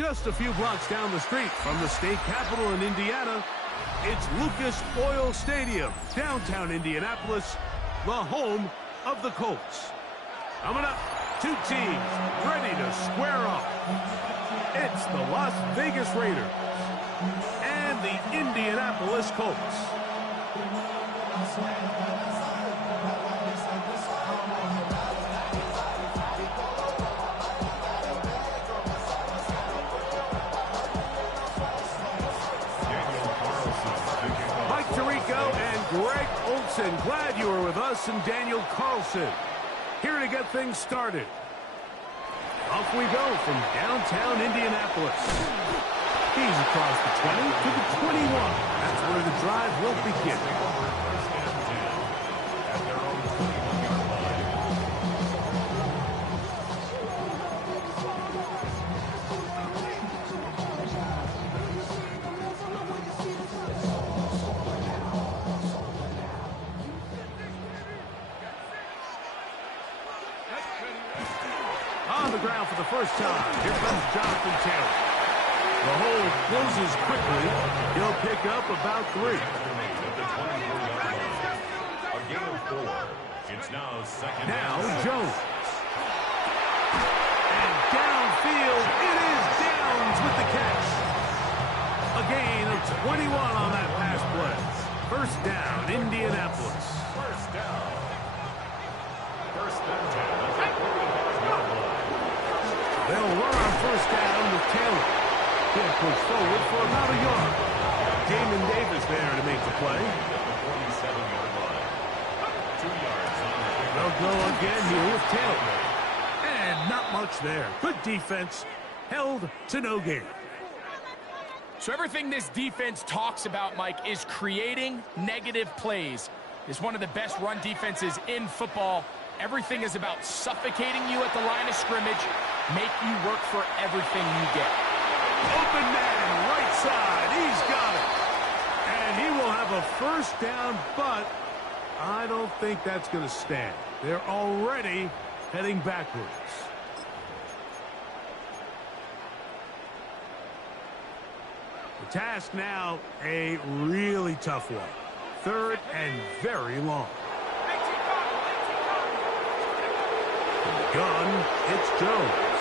Just a few blocks down the street from the state capitol in Indiana, it's Lucas Oil Stadium, downtown Indianapolis, the home of the Colts. Coming up, two teams ready to square off. It's the Las Vegas Raiders and the Indianapolis Colts. Greg Olson, glad you were with us, and Daniel Carlson here to get things started. Off we go from downtown Indianapolis. He's across the 20 to the 21. That's where the drive will begin. On the ground for the first time. Here comes Jonathan Taylor. The hole closes quickly. He'll pick up about 3. A gain of 4. It's now second. Now Jones. And downfield, it is Downs with the catch. A gain of 21 on that pass play. First down, Indianapolis. First down. First down. They'll run on first down with Taylor. He'll push forward for about a yard. Damon Davis there to make the play. At the 47-yard line. 2 yards on the They'll go again here with Taylor. And not much there. Good defense. Held to no gain. So everything this defense talks about, Mike, is creating negative plays. It's one of the best run defenses in football. Everything is about suffocating you at the line of scrimmage, make you work for everything you get. Open man, right side, he's got it. And he will have a first down, but I don't think that's going to stand. They're already heading backwards. The task now, a really tough one. 3rd and very long. Gun, it's Jones.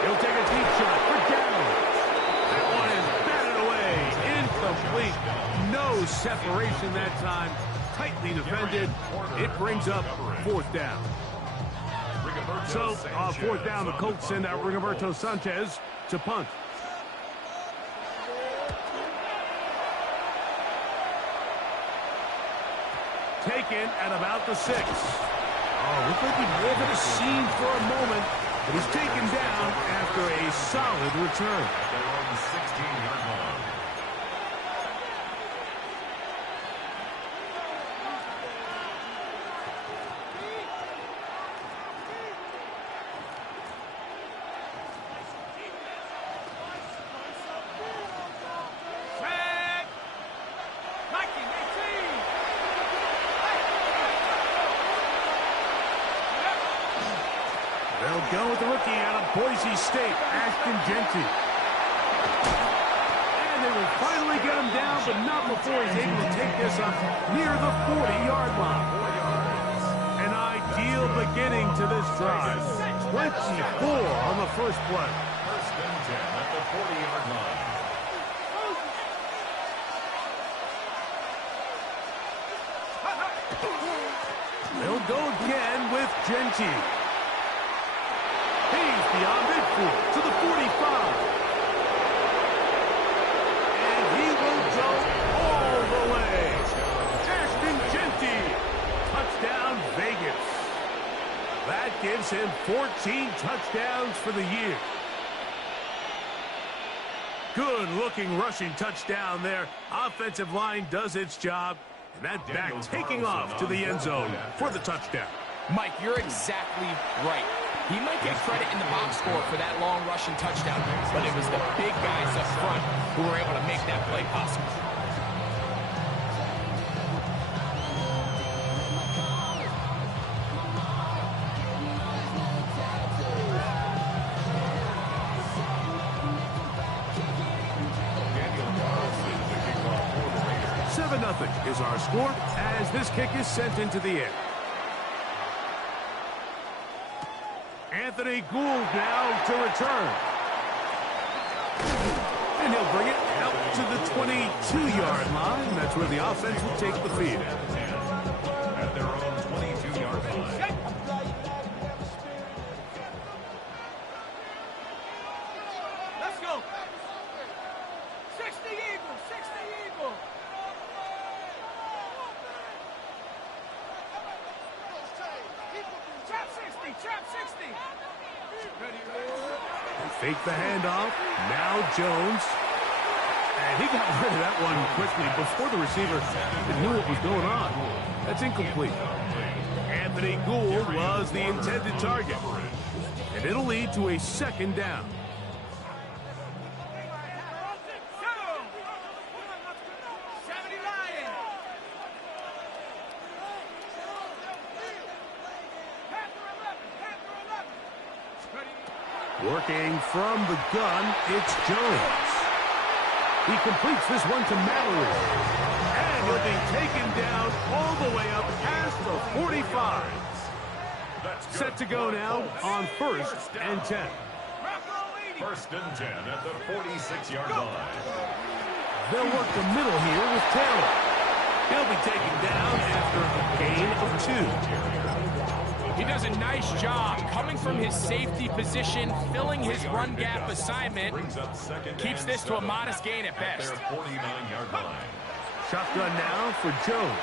He'll take a deep shot for Downs. That one is batted away. Incomplete. No separation that time. Tightly defended. It brings up 4th down. So, 4th down, the Colts send out Rigoberto Sanchez to punt. Taken at about the 6. Oh, looks like he lived a scene for a moment, but he's taken down after a solid return. They're on the 16-yard line. They'll go with the rookie out of Boise State, Ashton Jeanty. And they will finally get him down, but not before he's able to take this up near the 40-yard line. An ideal beginning to this drive. 24 on the first play. First and 10 at the 40-yard line. They'll go again with Jeanty. He's beyond midfield to the 45. And he will go all the way. Ashton Jeanty. Touchdown, Vegas. That gives him 14 touchdowns for the year. Good-looking rushing touchdown there. Offensive line does its job. And that back taking off to the end zone for the touchdown. Mike, you're exactly right. He might get credit in the box score for that long rushing touchdown, but it was the big guys up front who were able to make that play possible. 3-0 is our score as this kick is sent into the air. Anthony Gould now to return. And he'll bring it out to the 22-yard line. That's where the offense will take the field. At their own 22-yard line. Let's go. 60 Eagles, 60 Eagles. Trap 60, trap 60. Fake the handoff. Now Jones. And he got rid of that one quickly before the receiver knew what was going on. That's incomplete. Anthony Gould was the intended target. And it'll lead to a second down. Working from the gun, it's Jones. He completes this one to Mallory. And he'll be taken down all the way up past the 45. Set to go now on 1st and 10. 1st and 10 at the 46-yard line. They'll work the middle here with Taylor. He'll be taken down after a gain of 2. He does a nice job coming from his safety position, filling his run gap assignment. Keeps this to a modest gain at best. 49-yard line. Shotgun now for Jones.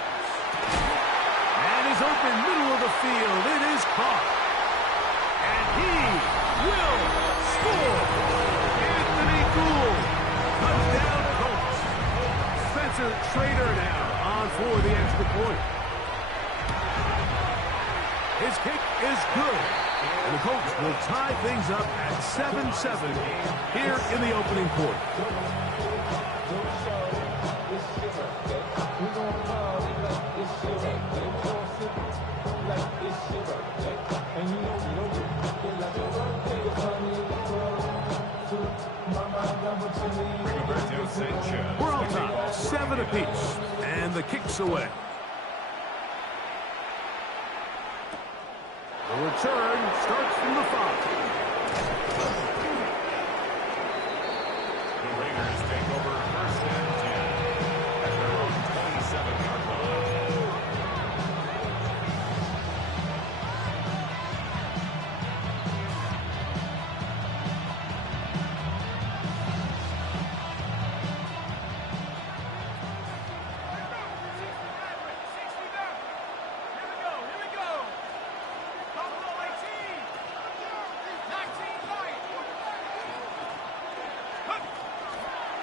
And is open middle of the field. It is caught. And he will score. Anthony Gould. Touchdown Colts. Spencer Schrader now on for the extra point. His kick is good. And the Colts will tie things up at 7-7 here in the opening quarter. We're on top, 7 apiece, and the kick's away. The return starts from the 5. The Raiders take over 1st and 10 at their own 27-yard line.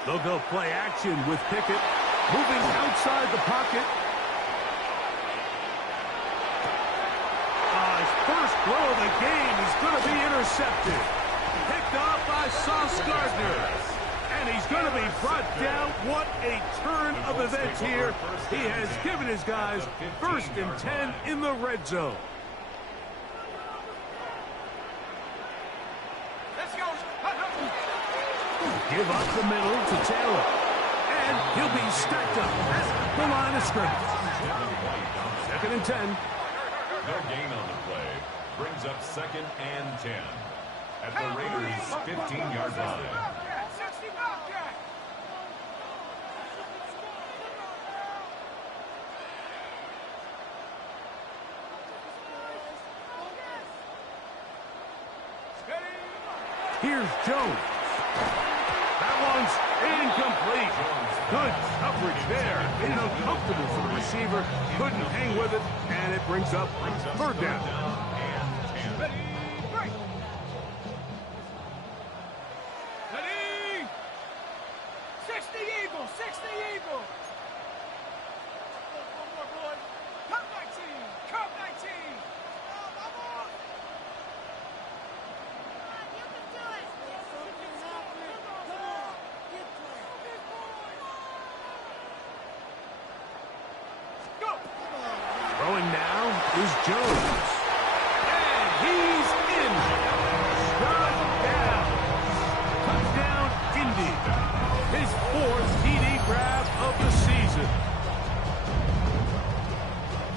They'll go play action with Pickett, moving outside the pocket. His first throw of the game is going to be intercepted. Picked off by Sauce Gardner. And he's going to be brought down. What a turn of events here. He has given his guys 1st and 10 in the red zone. Give up the middle to Taylor. And he'll be stacked up at the line of scrimmage. 2nd and 10. No gain on the play. Brings up 2nd and 10 at the Raiders' 15-yard line. Here's Jones. That one's incomplete. Good coverage there. Made it uncomfortable for the receiver. Couldn't hang with it, and it brings up 3rd down. Ready? 60 Eagles, 60 Eagles. One more, boys. Come 19, come 19. Throwing now is Jones. And he's in. Shut down. Touchdown, Indy. His 4th TD grab of the season.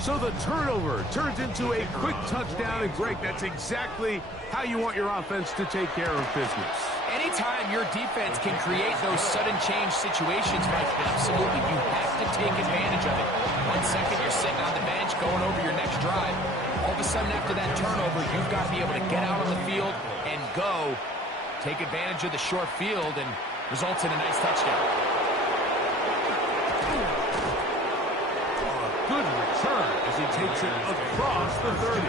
So the turnover turns into a quick touchdown, and Greg, that's exactly how you want your offense to take care of business. Anytime your defense can create those sudden change situations, Mike, absolutely, you have to take advantage of it. 1 second, you're sitting on the bench, going over your next drive. All of a sudden, after that turnover, you've got to be able to get out on the field and go. Take advantage of the short field, and results in a nice touchdown. Good return as he takes it across the 30.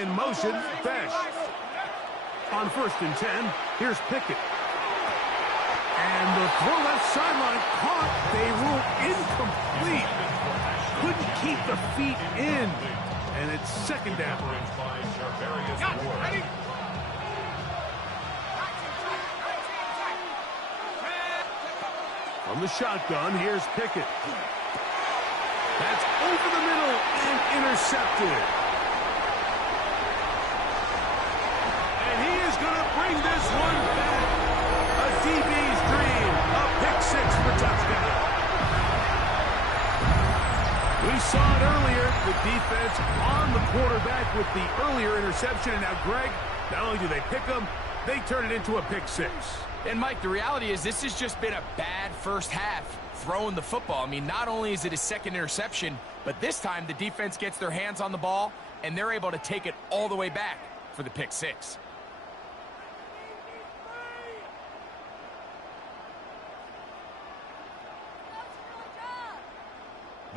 In motion, Besh. On 1st and 10, here's Pickett. And the throw left sideline caught. They rule incomplete. Couldn't keep the feet in. And it's 2nd down. From the shotgun, here's Pickett. That's over the middle and intercepted. And he is going to bring this one back. A DB's dream, a pick-6 for touchdown. We saw it earlier, the defense on the quarterback with the earlier interception. And now, Greg, not only do they pick him, they turn it into a pick-6. And, Mike, the reality is this has just been a bad first half throwing the football. I mean, not only is it his 2nd interception, but this time the defense gets their hands on the ball, and they're able to take it all the way back for the pick-6.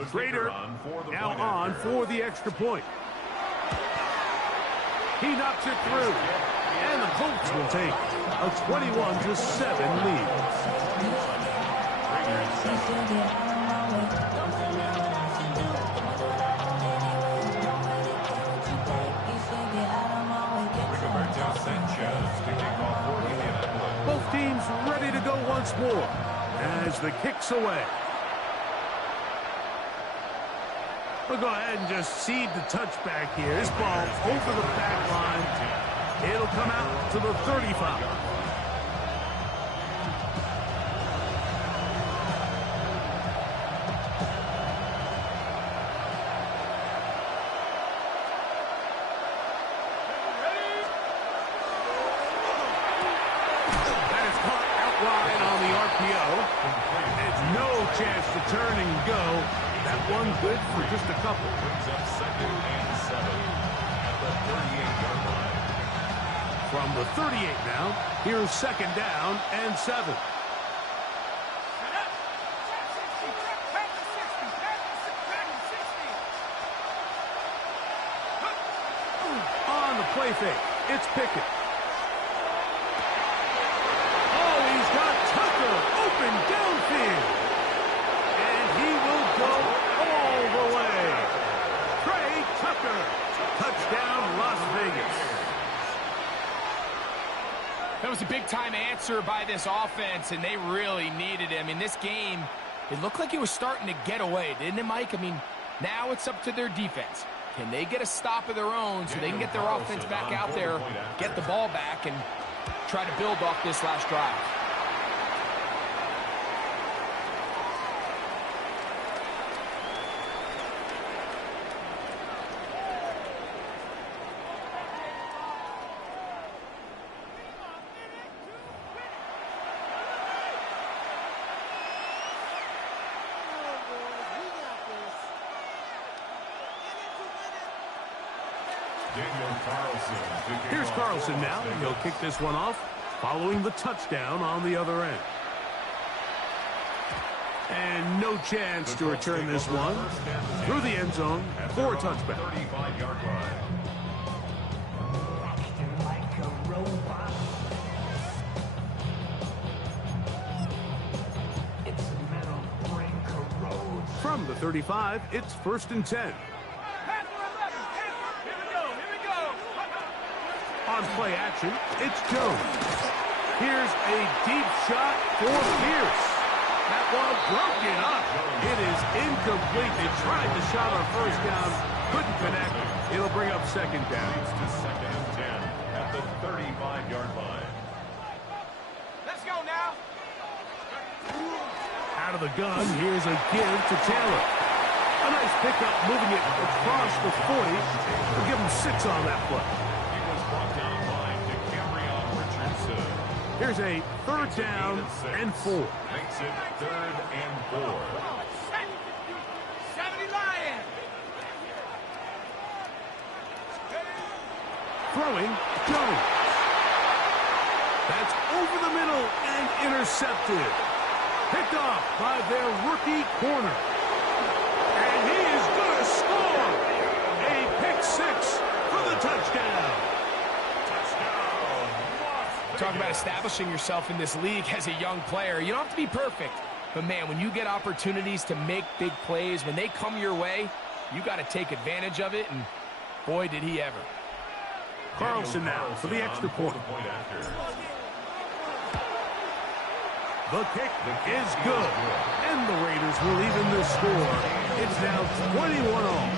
Trader now on for the extra point. He knocks it through. And the Colts will take a 21-7 lead. Both teams ready to go once more as the kick's away. We'll go ahead and just cede the touchback here. This ball over the back line. It'll come out to the 35. That is caught out wide on the RPO. There's no chance to turn and go. That one good for just a couple. Brings up 2nd and 7 at the 38-yard line. From the 38 now, here's 2nd down and 7. On the play fake, it's Pickett. Oh, he's got Tucker open downfield. And he will go all the way. Trey Tucker, touchdown Las Vegas. That was a big-time answer by this offense, and they really needed it. I mean, this game, it looked like it was starting to get away, didn't it, Mike? I mean, now it's up to their defense. Can they get a stop of their own so they can get their offense back out there, get the ball back, and try to build off this last drive? Here's Carlson now. He'll kick this one off following the touchdown on the other end. And no chance to return this one through the end zone for a touchback. 35-yard line. From the 35, it's 1st and 10. On play action, it's Jones. Here's a deep shot for Pierce. That football broken up. It is incomplete. They tried the shot on first down, couldn't connect. It'll bring up second down. It's to second and 10 at the 35-yard line. Let's go now. Out of the gun, here's a give to Taylor. A nice pickup, moving it across the 40. We'll give him 6 on that play. He was brought down by DeCambrion Richardson. Here's a third down and 4. Makes it third and 4. 70 Lions. Throwing, Jones. That's over the middle and intercepted. Picked off by their rookie corner. And he is going to score. A pick 6 for the touchdown. Talk about establishing yourself in this league as a young player. You don't have to be perfect. But, man, when you get opportunities to make big plays, when they come your way, you got to take advantage of it. And, boy, did he ever. Carlson now for the extra point. The kick is good. And the Raiders will even the score. It's now 21-all.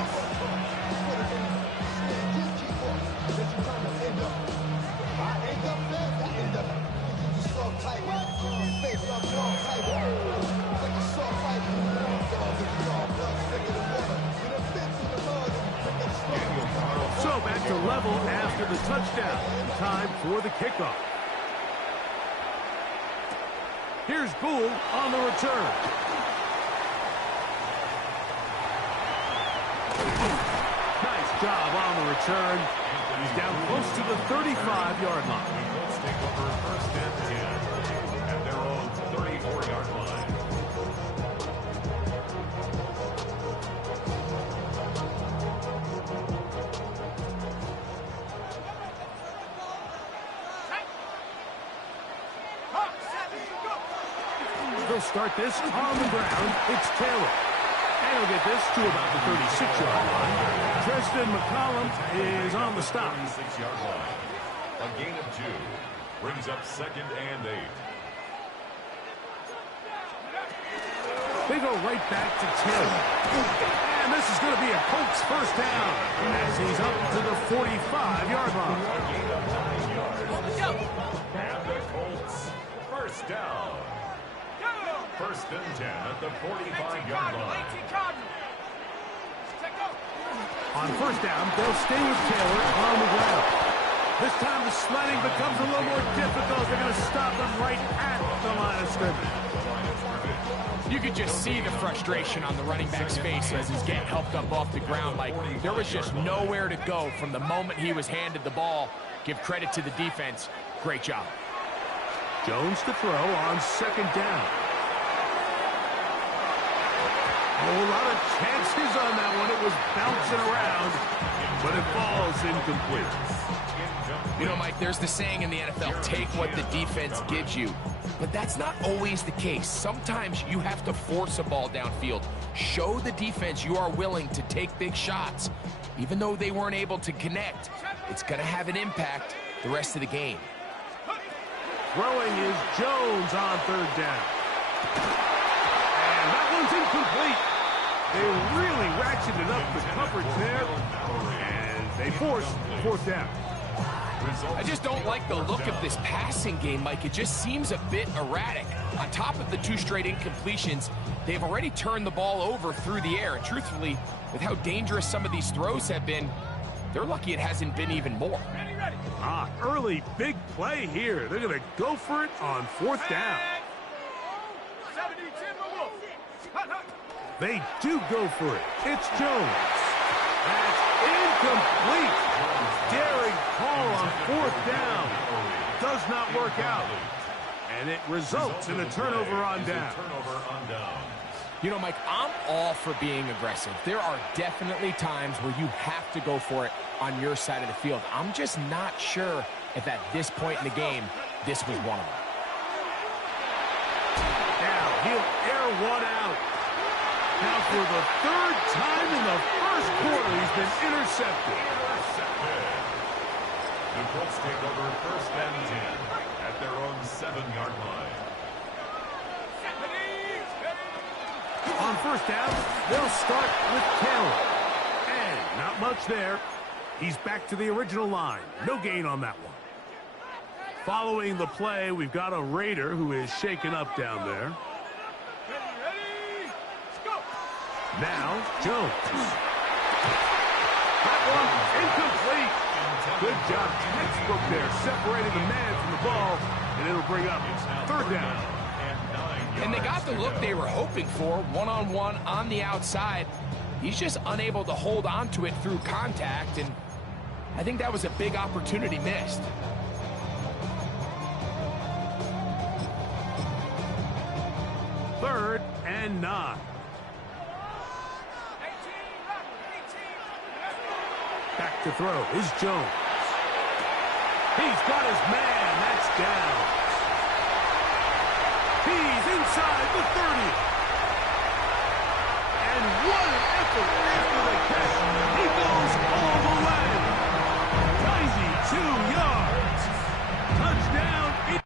So back to level after the touchdown. Time for the kickoff. Here's Gould on the return. Nice job on the return. He's down close to the 35-yard line. Let's take over first and 10 at their own 34-yard line. They'll start this on the ground. It's Taylor. And he'll get this to about the 36-yard line. Tristan McCollum is on the stop. 36-yard line. A gain of 2 brings up second and 8. They go right back to Taylor. And this is going to be a Colts first down as he's up to the 45-yard line. A gain of 9 yards. And the Colts first down. First and 10 at the 45-yard line. On first down, they'll stay with Taylor on the ground. This time the sledding becomes a little more difficult. They're going to stop him right at the line of scrimmage. You could just see the frustration on the running back's face as he's getting helped up off the ground. Like, there was just nowhere to go from the moment he was handed the ball. Give credit to the defense. Great job. Jones to throw on second down. A whole lot of chances on that one. It was bouncing around, but it falls incomplete. You know, Mike, there's the saying in the NFL, take what the defense gives you. But that's not always the case. Sometimes you have to force a ball downfield. Show the defense you are willing to take big shots. Even though they weren't able to connect, it's going to have an impact the rest of the game. Throwing is Jones on third down. And that one's incomplete. They really ratcheted up the coverage there, and they forced fourth down. I just don't like the look of this passing game, Mike. It just seems a bit erratic. On top of the 2 straight incompletions, they've already turned the ball over through the air. And truthfully, with how dangerous some of these throws have been, they're lucky it hasn't been even more. Early big play here. They're going to go for it on fourth down. They do go for it. It's Jones. That's incomplete. Daring call on fourth down. Does not work out. And it results in a turnover on down. You know, Mike, I'm all for being aggressive. There are definitely times where you have to go for it on your side of the field. I'm just not sure if at this point in the game, this was one of them. Now he'll air one out. Now for the third time in the first quarter, he's been intercepted. The Colts take over first and 10 at their own 7-yard line. On first down, they'll start with Taylor. And not much there. He's back to the original line. No gain on that one. Following the play, we've got a Raider who is shaken up down there. Now, Jones. That one incomplete. Good job, textbook there, separating the man from the ball, and it'll bring up third down. And they got the look they were hoping for, one-on-one on the outside. He's just unable to hold on to it through contact, and I think that was a big opportunity missed. Third and 9. Back to throw is Jones. He's got his man. That's down. He's inside the 30. And what an effort after the catch. He goes all the way. 92 yards. Touchdown.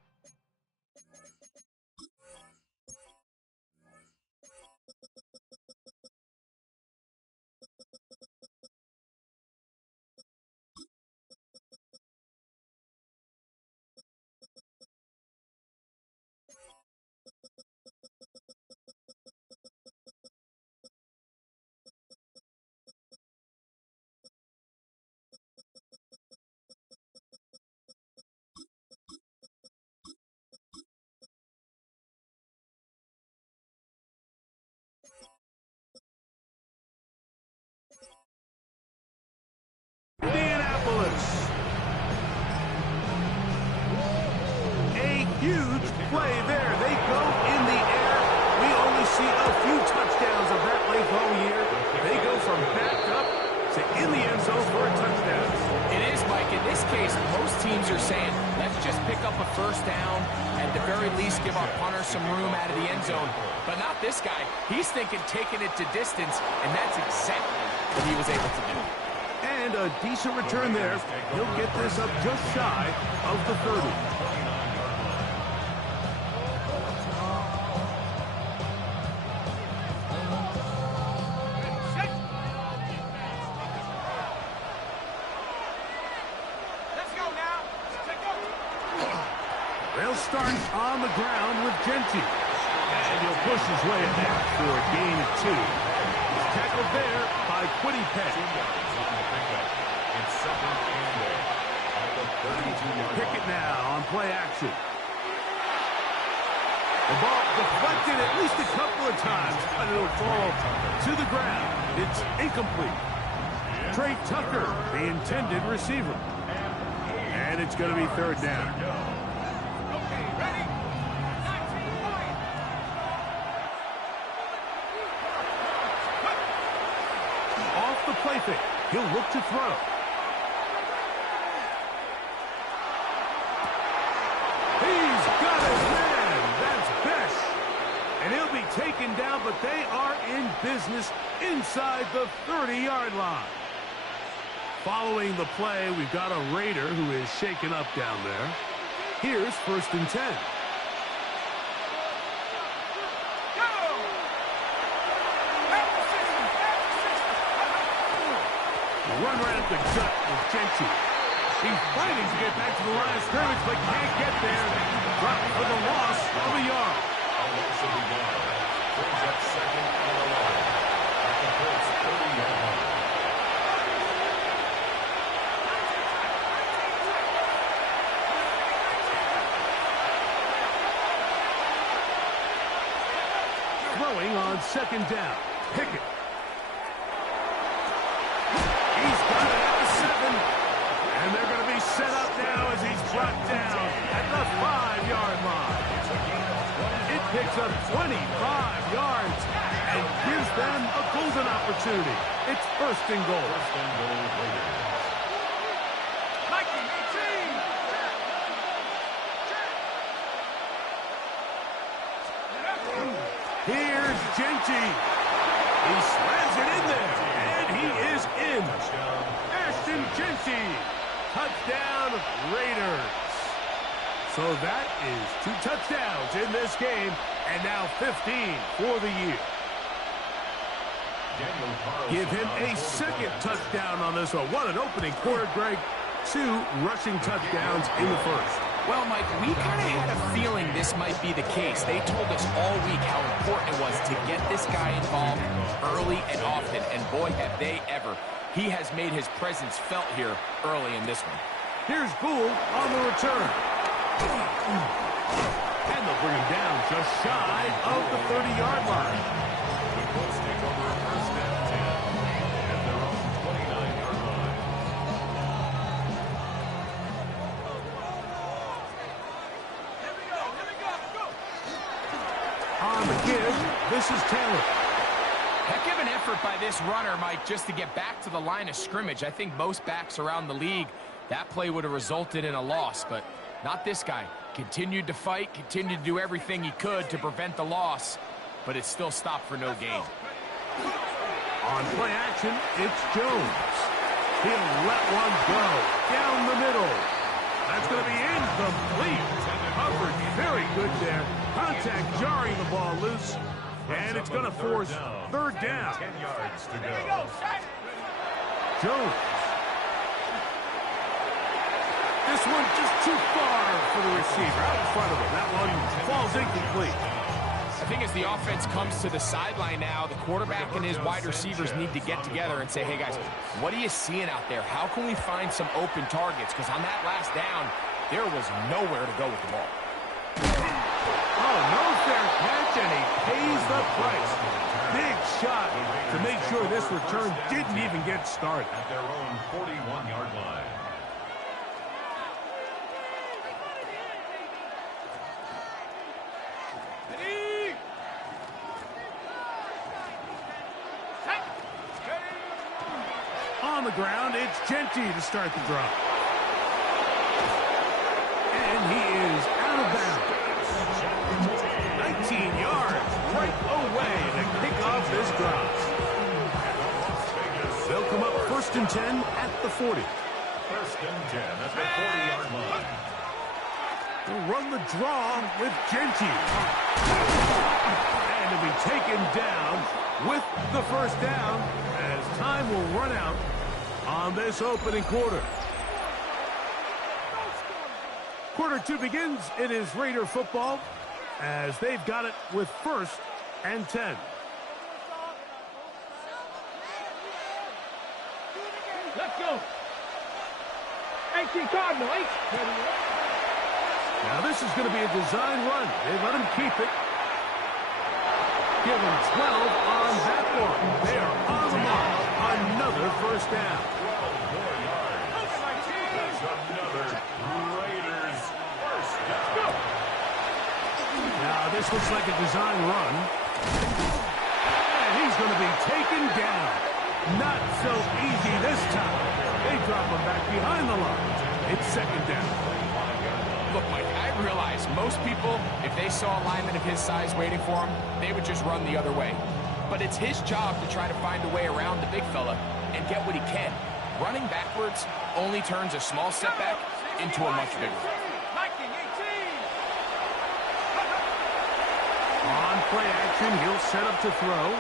Indianapolis. A huge play there. They go in the air. We only see a few touchdowns of that length all year. They go from backed up to in the end zone for a touchdown. It is, Mike. In this case, most teams are saying, let's just pick up a first down, and at the very least give our punter some room out of the end zone. But not this guy. He's thinking taking it to distance, and that's exactly what he was able to do. And a decent return there. He'll get this up just shy of the 30. Let's go now. They'll start on the ground with Genty. And he'll push his way ahead for a gain of 2. He's tackled there by Quiddy Peck. It's second and 8 at the 32-yard line. Pickett now on play action. The ball deflected at least a couple of times, but it'll fall to the ground. It's incomplete. Trey Tucker, the intended receiver. And it's going to be third down. Okay, ready? 19 point. Off the play fake. He'll look to throw. He's got his man. That's Besh. And he'll be taken down, but they are in business inside the 30-yard line. Following the play, we've got a Raider who is shaken up down there. Here's first and 10. Run right up the gut with Genty. He's fighting to get back to the line of scrimmage, but can't get there. Dropped for the loss of a yard. A loss of a yard. Brings up second and 11 at the Colts 30-yard line. Throwing on second down. Pickett. He's got it at the 7. And they're going to be set up now as he's brought down at the 5-yard line. It picks up 25 yards and gives them a golden opportunity. It's first and goal. First and goal, Raiders. Here's Genty. He slams it in there, and he is in. Ashton Genty. Touchdown, Raiders. So that is 2 touchdowns in this game, and now 15 for the year. Give him a second touchdown on this one. What an opening quarter, Greg. 2 rushing touchdowns in the first. Well, Mike, we kind of had a feeling this might be the case. They told us all week how important it was to get this guy involved early and often, and boy, have they ever. He has made his presence felt here early in this one. Here's Gould on the return. And they'll bring him down just shy of the 30-yard line. The Colts take over a first and 10 at their own 29-yard line. On the give, this is Taylor. Heck of an effort by this runner, Mike, just to get back to the line of scrimmage. I think most backs around the league, that play would have resulted in a loss, but not this guy. Continued to fight, continued to do everything he could to prevent the loss, but it still stopped for no gain. On play action, it's Jones. He'll let one go down the middle. That's going to be incomplete. Coverage very good there. Contact jarring the ball loose. And it's going to force third down. 10 yards to go. Jones. This one just too far for the receiver. Out in front of him. That one falls incomplete. I think as the offense comes to the sideline now, the quarterback and his wide receivers need to get together and say, hey, guys, what are you seeing out there? How can we find some open targets? Because on that last down, there was nowhere to go with the ball. Oh, no fair catch, and he pays the price. Big shot to make sure this return didn't even get started. At their own 41-yard line. On the ground, it's Genty to start the drop. And he is out of bounds. 19 yards right away to kick off this drive. They'll come up first and 10 at the 40. First and 10 at the 40-yard line. They'll run the draw with Genty. And to be taken down with the first down as time will run out on this opening quarter. Quarter 2 begins. It is Raider football as they've got it with first and 10. Let's go. 18 Cardinal, 8. Now this is going to be a design run. They let him keep it. Give him 12 on that one. They are on the mark. Another first down. 12 more yards. That's another Raiders first down. Now this looks like a design run. And he's going to be taken down. Not so easy this time. They drop him back behind the line. It's second down. Look, Mike, I realize most people, if they saw a lineman of his size waiting for him, they would just run the other way. But it's his job to try to find a way around the big fella and get what he can. Running backwards only turns a small setback into a much bigger one. On play action, he'll set up to throw.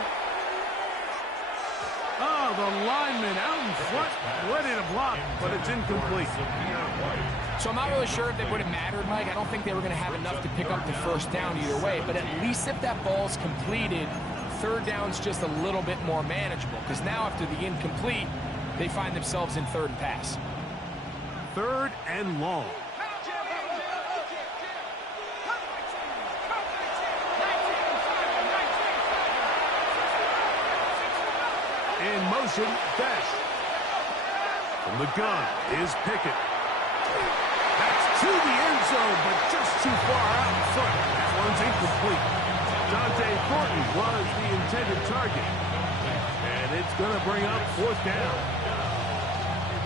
Oh, the lineman out in front, ready to block, but it's incomplete. So I'm not really sure if it would have mattered, Mike. I don't think they were going to have enough to pick up the first down either way, but at least if that ball's completed, third down's just a little bit more manageable, because now after the incomplete, they find themselves in third and pass. Third and long. In motion, Dash. From the gun is Pickett. That's to the end zone, but just too far out in front. That one's incomplete. Dante Thornton was the intended target. And it's going to bring up fourth down.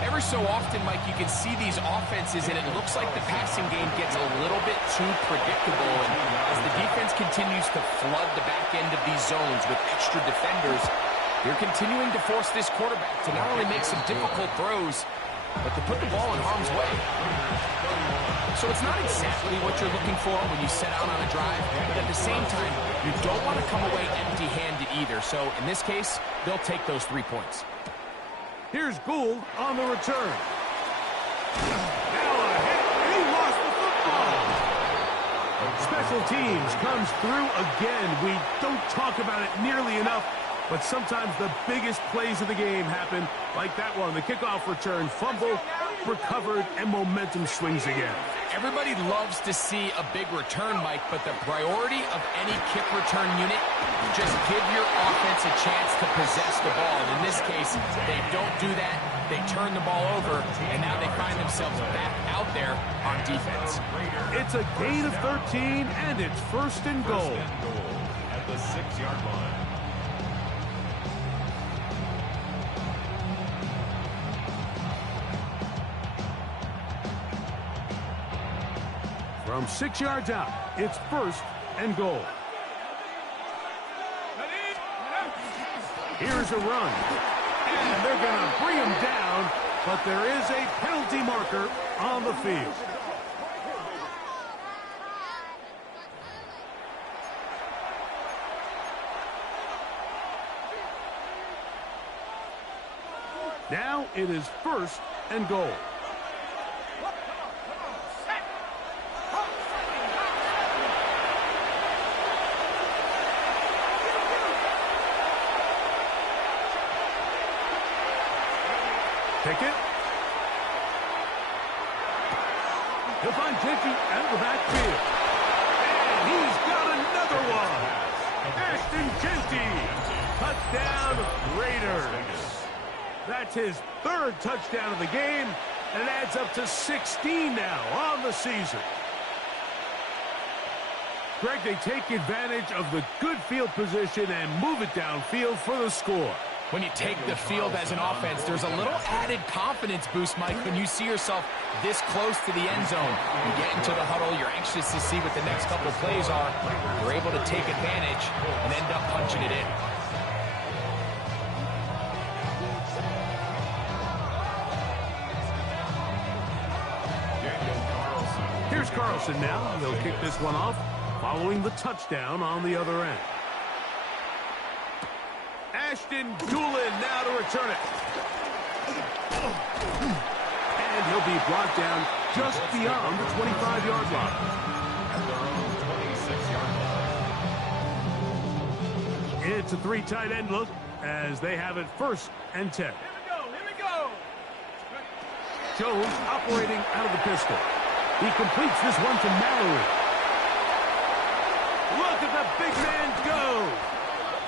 Every so often, Mike, you can see these offenses, and it looks like the passing game gets a little bit too predictable. And as the defense continues to flood the back end of these zones with extra defenders, they're continuing to force this quarterback to not only make some difficult throws, but to put the ball in harm's way. So it's not exactly what you're looking for when you set out on a drive, but at the same time, you don't want to come away empty-handed either. So in this case, they'll take those 3 points. Here's Gould on the return. Now a hit, and he lost the football. Special teams comes through again. We don't talk about it nearly enough, but sometimes the biggest plays of the game happen like that one. The kickoff return, fumble, recovered, and momentum swings again. Everybody loves to see a big return, Mike, but the priority of any kick return unit, just give your offense a chance to possess the ball. And in this case, they don't do that. They turn the ball over, and now they find themselves back out there on defense. It's a gain of 13, and it's first and goal. At the 6-yard line. From 6 yards out, it's first and goal. Here's a run. And they're going to bring him down, but there is a penalty marker on the field. Now it is first and goal. Pickett. He'll find Genty out of the backfield. And he's got another one. Ashton Genty. Touchdown, Raiders. That's his 3rd touchdown of the game, and it adds up to 16 now on the season. Greg, they take advantage of the good field position and move it downfield for the score. When you take the field as an offense, there's a little added confidence boost, Mike, when you see yourself this close to the end zone. You get into the huddle, you're anxious to see what the next couple of plays are. You're able to take advantage and end up punching it in. Here's Carlson now. He'll kick this one off following the touchdown on the other end. Ashton Doolin now to return it. And he'll be brought down just beyond the 25-yard line. At their own 26-yard line. It's a 3 tight end look as they have it first and 10. Here we go. Jones operating out of the pistol. He completes this one to Mallory. Look at the big man go.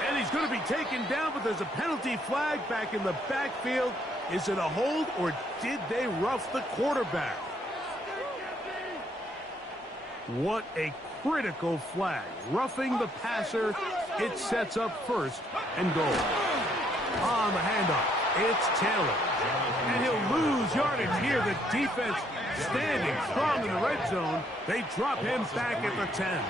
And he's going to be taken down, but there's a penalty flag back in the backfield. Is it a hold, or did they rough the quarterback? What a critical flag. Roughing the passer. It sets up first and goal. On the handoff, it's Taylor. And he'll lose yardage here. The defense standing strong in the red zone. They drop him back at the 10.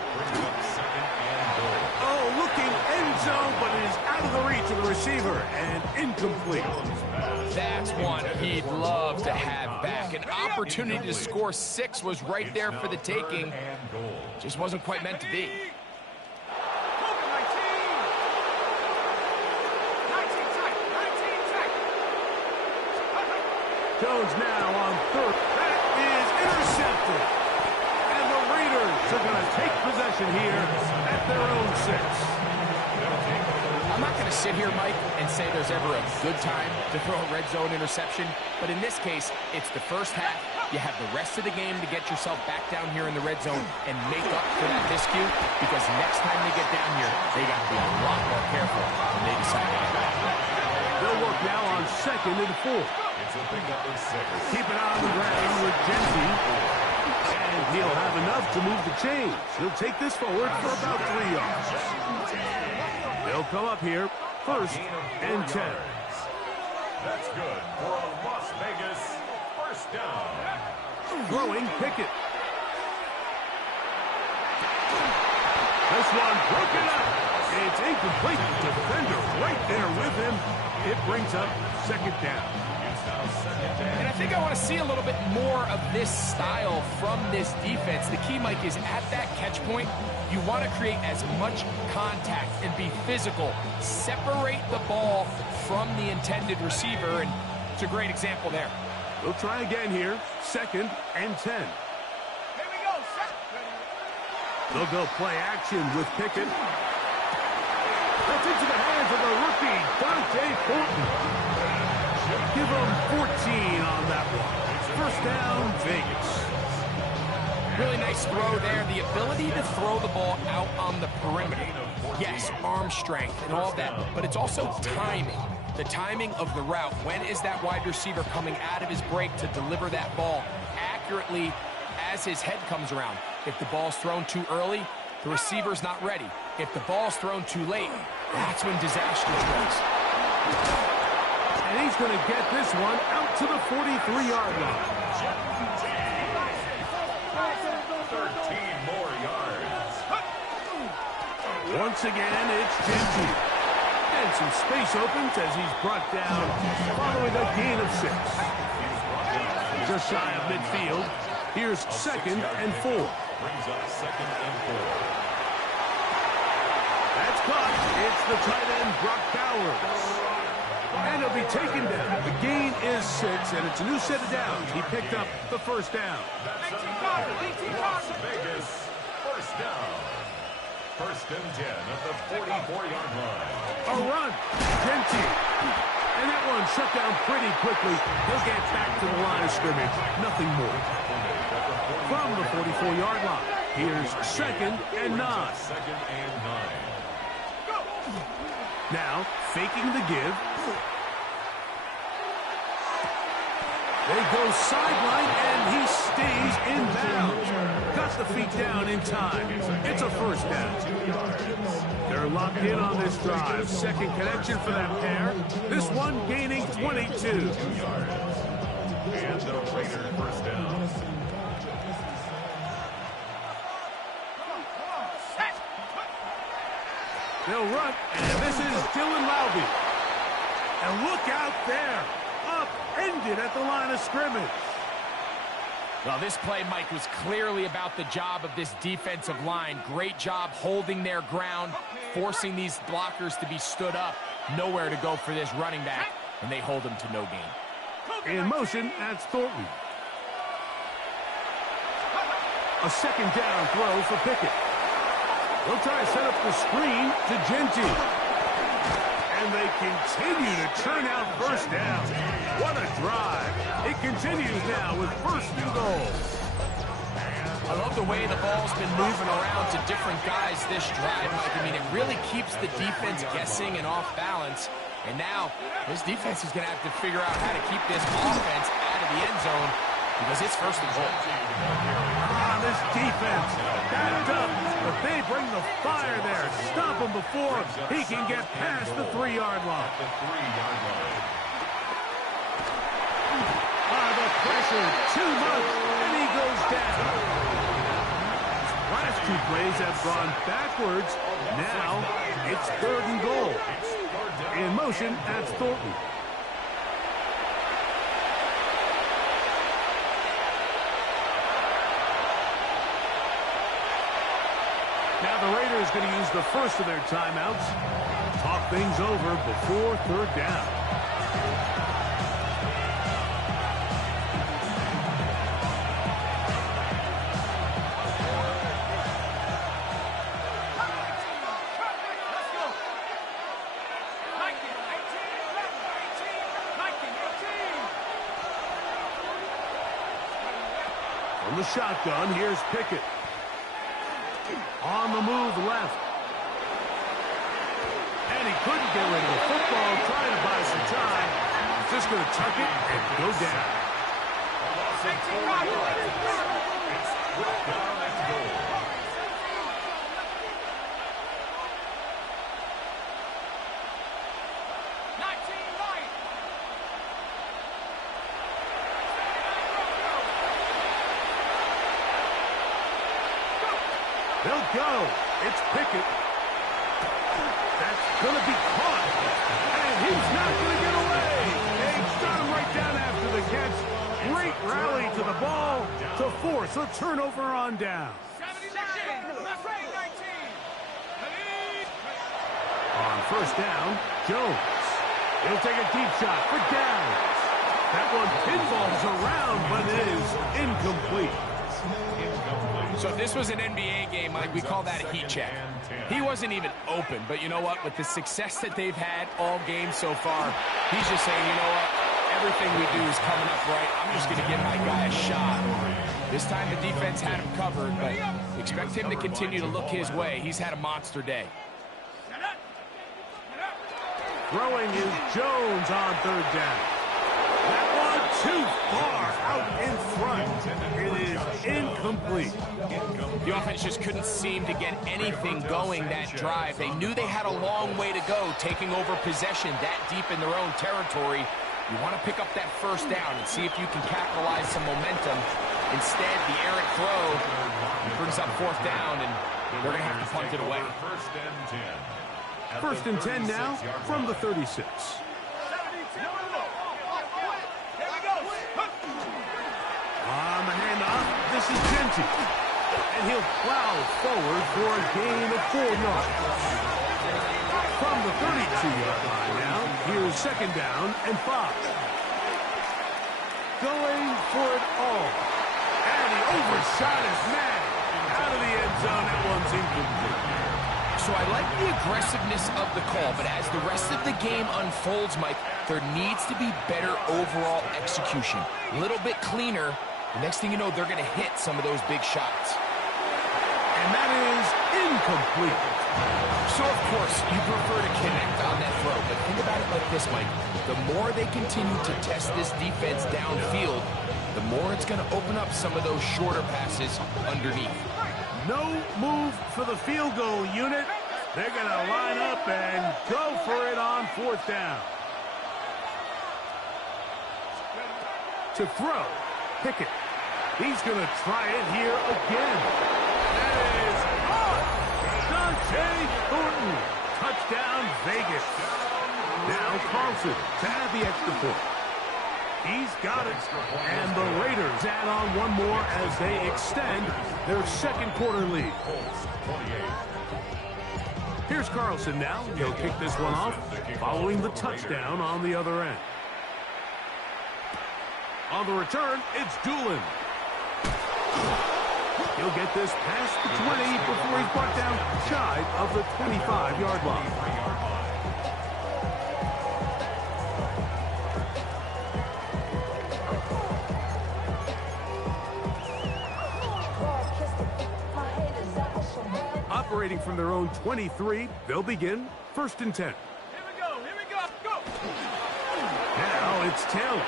Oh, looking end zone, but it is out of the reach of the receiver and incomplete. That's one he'd love to have back. An opportunity to score 6 was right there for the taking. Just wasn't quite meant to be. Jones now on 3rd. That is intercepted. And the Raiders are going to take possession here at their own 6. I'm not going to sit here, Mike, and say there's ever a good time to throw a red zone interception. But in this case, it's the first half. You have the rest of the game to get yourself back down here in the red zone and make up for that miscue. Because next time they get down here, they got to be a lot more careful when they decide to get back. They'll work now on 2nd and 4. Keep it on the ground with Genty. And he'll have enough to move the chains. He'll take this forward for about 3 yards. They'll come up here, 1st and 10. That's good for a Las Vegas first down. Throwing Pickett. This one broken up. It's incomplete. Defender right there with him. It brings up 2nd down. And I think I want to see a little bit more of this style from this defense. The key, Mike, is at that catch point, you want to create as much contact and be physical. Separate the ball from the intended receiver, and it's a great example there. We'll try again here. 2nd and 10. Here we go, set. They'll go play action with Pickett. That's into the hands of the rookie, Dante Thornton. Give him 14 on that one. 1st down, Vegas. Really nice throw there. The ability to throw the ball out on the perimeter. Yes, arm strength and all of that, but it's also timing. The timing of the route. When is that wide receiver coming out of his break to deliver that ball accurately as his head comes around? If the ball's thrown too early, the receiver's not ready. If the ball's thrown too late, that's when disaster strikes. And he's going to get this one out to the 43-yard line. 13 more yards. Once again, it's Genty. And some space opens as he's brought down following a gain of 6. Just shy of midfield. Here's 2nd and 4. Brings up 2nd and 4. That's caught. It's the tight end, Brock Bowers. And he'll be taken down. The gain is 6, and it's a new set of downs. He picked up the 1st down. Las Vegas, 1st down. 1st and 10 at the 44-yard line. A run. Genty. And that one shut down pretty quickly. He'll get back to the line of scrimmage. Nothing more. From the 44-yard line, here's 2nd and 9. 2nd and 9. Now, faking the give. They go sideline, and he stays in bounds. Got the feet down in time. It's a 1st down. They're locked in on this drive. 2nd connection for that pair. This one gaining 22. And the Raiders 1st down. They'll run, and this is Dylan Lowby. And look out there. Upended at the line of scrimmage. Well, this play, Mike, was clearly about the job of this defensive line. Great job holding their ground, forcing these blockers to be stood up. Nowhere to go for this running back, and they hold him to no gain. In motion, that's Thornton. A 2nd down throw for Pickett. They'll try to set up the screen to Genty. And they continue to churn out 1st down. What a drive. It continues now with 1st and goal. I love the way the ball's been moving around to different guys this drive, Mike. I mean, it really keeps the defense guessing and off balance. And now, this defense is going to have to figure out how to keep this offense out of the end zone because it's 1st and goal. This defense backed up, but they bring the fire there. Stop him before he can get past the 3-yard line. The 3-yard line. The pressure, too much, and he goes down. Last 2 plays have gone backwards. Now it's 3rd and goal. In motion, that's Thornton. Now the Raiders going to use the 1st of their timeouts. Talk things over before 3rd down. From the shotgun, here's Pickett. On the move left. And he couldn't get rid of the football, trying to buy some time. He's just going to tuck it and go down. They'll go. It's Pickett. That's going to be caught. And he's not going to get away. They've got him right down to force a turnover on down. On first down, Jones. He'll take a deep shot for downs. That one pinballs around, but it is incomplete. So if this was an NBA game, Mike, we call that a heat check. He wasn't even open, but you know what? With the success that they've had all game so far, he's just saying, you know what? Everything we do is coming up right. I'm just going to give my guy a shot. This time the defense had him covered, but expect him to continue to look his way. He's had a monster day. Throwing is Jones on third down. That one too far out in front. It is incomplete. The offense just couldn't seem to get anything going that drive. They knew they had a long way to go, taking over possession that deep in their own territory. You want to pick up that first down and see if you can capitalize some momentum. Instead, the errant throw brings up fourth down, and they're going to have to punt it away. First and 10 now from the 36. On the handoff, this is Genty. And he'll plow forward for a gain of 4 yards. From the 32-yard line now, here's second down and 5. Going for it all. And he overshot his man. Out of the end zone, that one's incomplete. So I like the aggressiveness of the call, but as the rest of the game unfolds, Mike, there needs to be better overall execution. A little bit cleaner. The next thing you know, they're going to hit some of those big shots. And that is incomplete. So, of course, you prefer to connect on that throw, but think about it like this, Mike. The more they continue to test this defense downfield, the more it's going to open up some of those shorter passes underneath. No move for the field goal unit. They're going to line up and go for it on fourth down. To throw, Pickett. He's going to try it here again. That is on. Dante Thornton. Touchdown, Vegas. Now Carlson to add the extra point. He's got it. And the Raiders add on one more as they extend their second quarter lead. Here's Carlson now. He'll kick this one off following the touchdown on the other end. On the return, it's Doolin. He'll get this past the 20 before he's brought down shy of the 25-yard line. Operating from their own 23, they'll begin first and 10. Here we go, go! Now it's Taylor.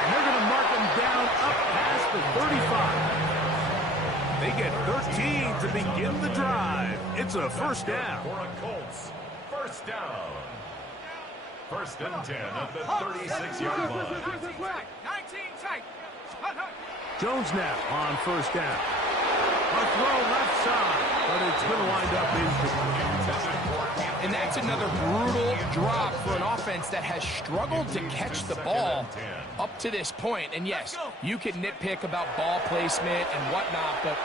And they're going to mark him down up past the 35. They get 13 to begin the drive. It's a first down. For a Colts, first down. First and 10 at the 36-yard line. 19 tight. Jones now on first down. A throw left side, but it's going to wind up incomplete. And that's another brutal drop for an offense that has struggled to catch the ball up to this point. And yes, you can nitpick about ball placement and whatnot, but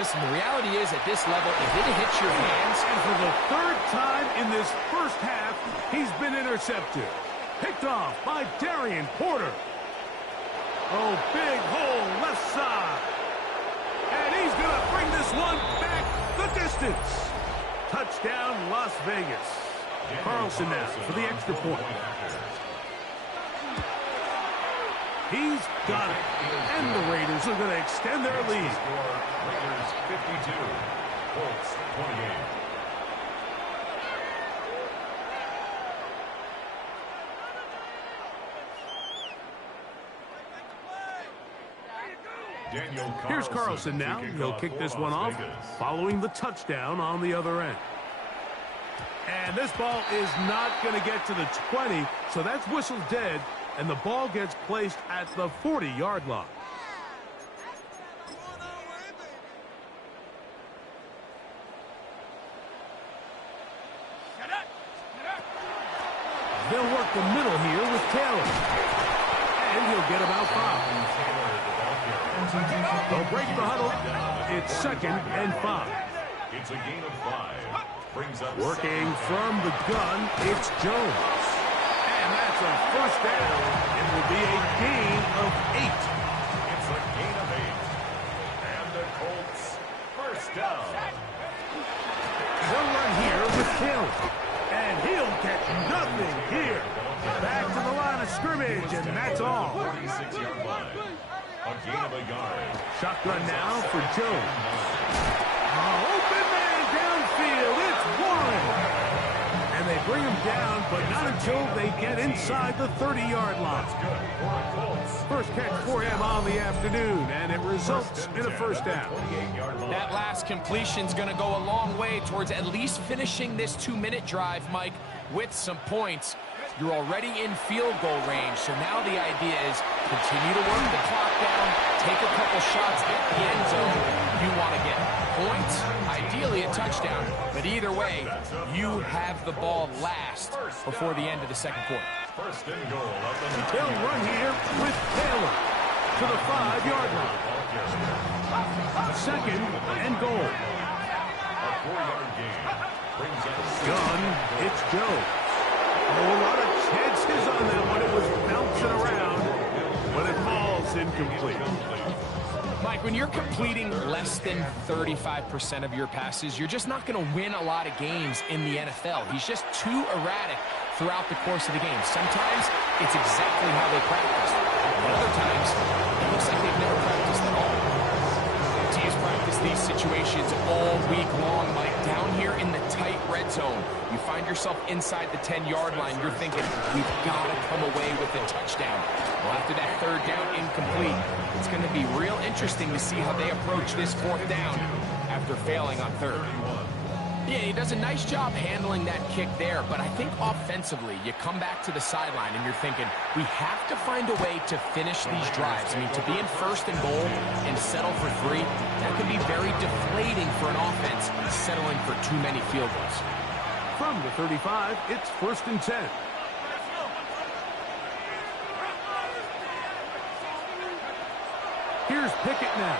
listen, the reality is at this level, if it hits your hands, And for the third time in this first half, he's been intercepted. Picked off by Darian Porter. Oh, big hole left side. And he's going to bring this one back the distance. Touchdown, Las Vegas. Carlson now for the extra point. He's got it. And the Raiders are going to extend their lead. Raiders 52, Colts 28. Here's Carlson now. He'll kick this one off following the touchdown on the other end. And this ball is not going to get to the 20, so that's whistled dead, and the ball gets placed at the 40-yard line. They'll work the middle here with Taylor. And and he'll get about 5. They'll break the huddle. It's 2nd and 5. It's a gain of 5. Brings up working from the gun, it's Jones. And that's a first down. It will be a gain of 8. It's a gain of 8. And the Colts, first down. They'll run here with Hill. And he'll get nothing here. Back to the line of scrimmage, and that's all. 46-yard line. A gain of a yard. Shotgun now for Jones. Open man downfield. It's Warren. And they bring him down, but not until they get inside the 30-yard line. Good for the Colts. First catch for him on the afternoon, and it results in a first down. That last completion's going to go a long way towards at least finishing this 2-minute drive, Mike, with some points. You're already in field goal range, so now the idea is continue to work the clock down, take a couple shots at the end zone. You want to get points, ideally a touchdown, but either way, you have the ball last before the end of the second quarter. First and goal of the They'll run here with Taylor to the 5-yard line. 2nd and goal. A 4-yard gain. Brings up Gun, it's Joe. A lot of chances on that one. It was bouncing around, but it falls incomplete. Mike, when you're completing less than 35% of your passes, you're just not going to win a lot of games in the NFL. He's just too erratic throughout the course of the game. Sometimes it's exactly how they practice. But other times, it looks like they've never practiced at all. Teams practice these situations all week long, Mike. Down here in the tight red zone, you find yourself inside the 10-yard line. You're thinking, we've got to come away with a touchdown. Well, after that 3rd down incomplete, it's going to be real interesting to see how they approach this 4th down after failing on 3rd. Yeah, he does a nice job handling that kick there, but I think offensively, you come back to the sideline and you're thinking, we have to find a way to finish these drives. I mean, to be in 1st and goal and settle for 3, that can be very deflating for an offense settling for too many field goals. From the 35, it's 1st and 10. Here's Pickett now.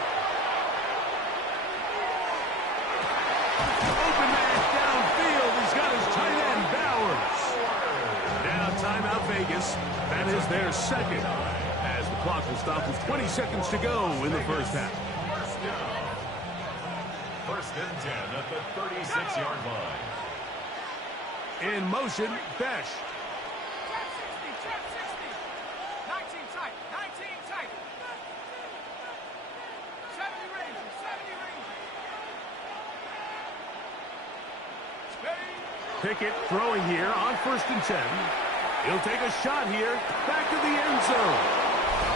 Open man downfield. He's got his tight end, Bowers. Now timeout Vegas. That is their 2nd. As the clock will stop with 20 seconds to go in the first half. First and 10 at the 36-yard line. In motion, Besh. Check 60. 19 tight. 19 tight. 70 Rangers. 70 Rangers. Pickett throwing here on 1st and 10. He'll take a shot here. Back to the end zone.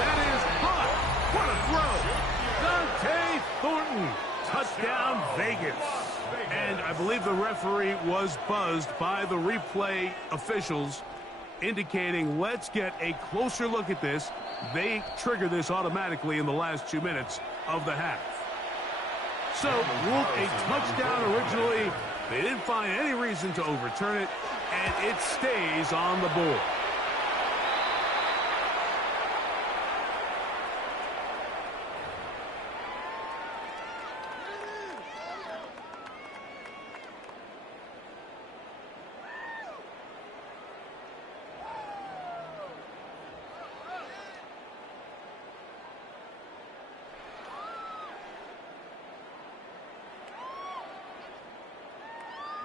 That is hot. What a throw. Dante Thornton. Touchdown, Vegas. And I believe the referee was buzzed by the replay officials, indicating let's get a closer look at this. They trigger this automatically in the last 2 minutes of the half. So, ruled a touchdown originally. They didn't find any reason to overturn it, and it stays on the board.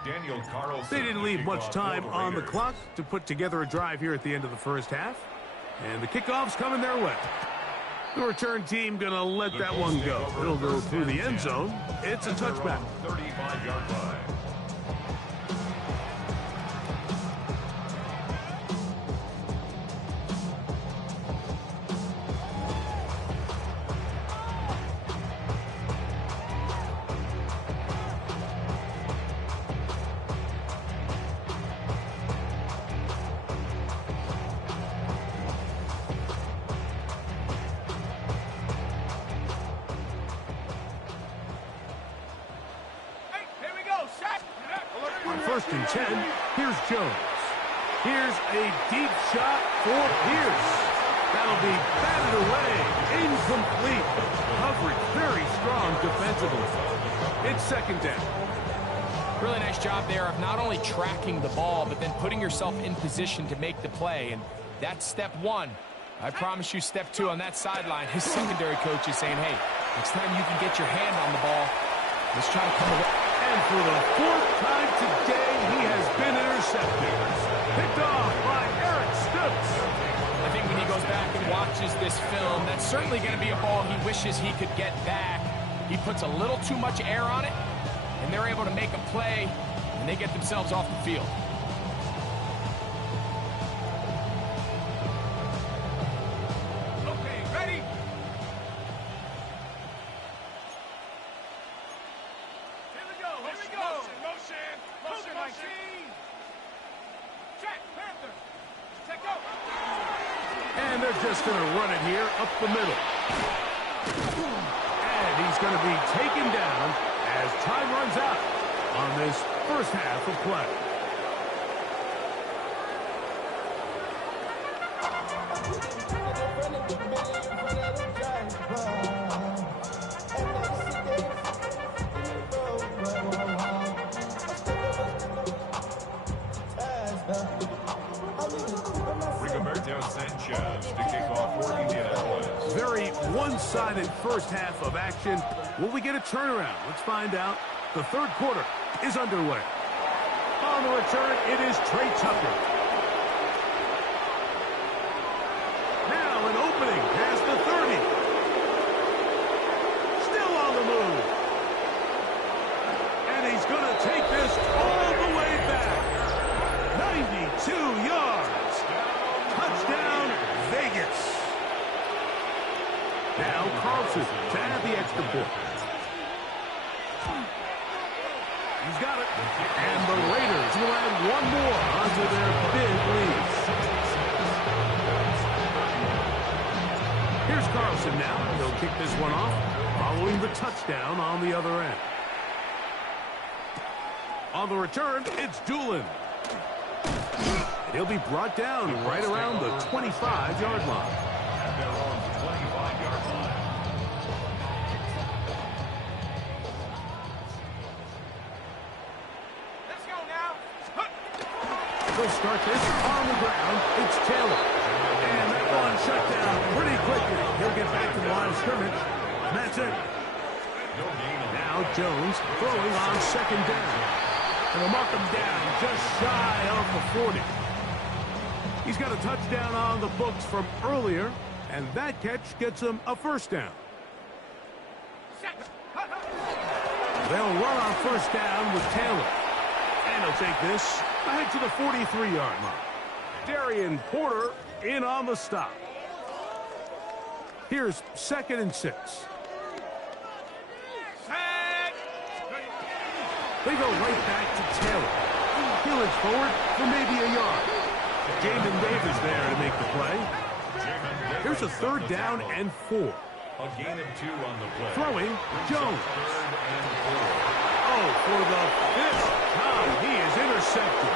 Daniel Carlson. They didn't leave much time on the clock to put together a drive here at the end of the first half. And the kickoff's coming their way. The return team going to let that one go. It'll go through the end zone. It's a touchback. 35-yard line. On 1st and 10, here's Jones. Here's a deep shot for Pierce. That'll be batted away. Incomplete. Coverage very strong defensively. It's second down. Really nice job there of not only tracking the ball, but then putting yourself in position to make the play. And that's step one. I promise you step two on that sideline. His secondary coach is saying, hey, next time you can get your hand on the ball, let's try to come away. And for the fourth time today, he has been intercepted. Picked off by Eric Stutz. I think when he goes back and watches this film, that's certainly going to be a ball he wishes he could get back. He puts a little too much air on it, and they're able to make a play, and they get themselves off the field. Okay, ready? Here we go, here we go. Motion, my team. Check, Panther. Check, go. And they're just going to run it here up the middle. And he's going to be taken down as time runs out on this first half of play. Sanchez to kick off for Indianapolis. Very one-sided first half of action. Will we get a turnaround? Let's find out. The third quarter is underway. On the return, it is Trey Tucker. Now an opening past the 30. Still on the move. And he's going to take this all the way back. 92 yards. Touchdown, Vegas. Now Carlson to add the extra point. He's got it. And the Raiders will add one more onto their big lead. Here's Carlson now. He'll kick this one off, following the touchdown on the other end. On the return, it's Doolin. He'll be brought down right around the 25-yard line. And they're on the 25-yard line. Let's go now. They'll start this on the ground. It's Taylor. And that one shut down pretty quickly. He'll get back to the line of scrimmage. And that's it. Now Jones throwing on second down. And they'll mark him down just shy of the 40. He's got a touchdown on the books from earlier, and that catch gets him a first down. They'll run on first down with Taylor. And he'll take this ahead to the 43-yard line. Darian Porter in on the stop. Here's 2nd and 6. They go right back to Taylor. He'll inch forward for maybe a yard. Jamin Davis there to make the play. Here's a third down and 4. A gain of 2 on the play. Throwing, Jones. Third and 4. Oh, for the 5th time, he is intercepted.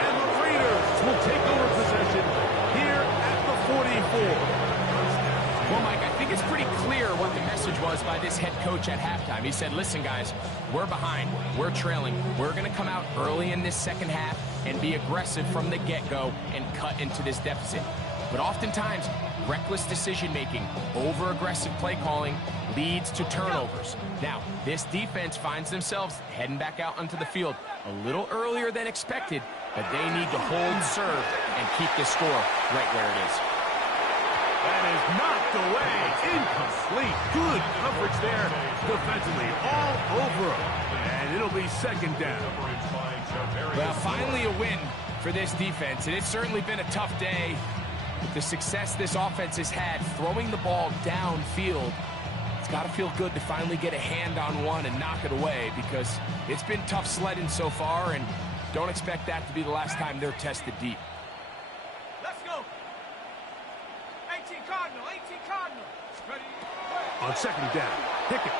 And the Raiders will take over possession here at the 44. Well, Mike, I think it's pretty clear what the message was by this head coach at halftime. He said, listen, guys, we're behind. We're trailing. We're going to come out early in this second half and be aggressive from the get-go and cut into this deficit. But oftentimes, reckless decision-making, over-aggressive play calling leads to turnovers. Now, this defense finds themselves heading back out onto the field a little earlier than expected, but they need to hold serve and keep this score right where it is. That is knocked away. Incomplete. Good coverage there defensively. All over him. And it'll be second down. Well, finally a win for this defense. And it's certainly been a tough day. The success this offense has had throwing the ball downfield, it's got to feel good to finally get a hand on one and knock it away, because it's been tough sledding so far, and don't expect that to be the last time they're tested deep. Let's go. 18 Cardinal, 18 Cardinal. Ready? On second down, Pickett.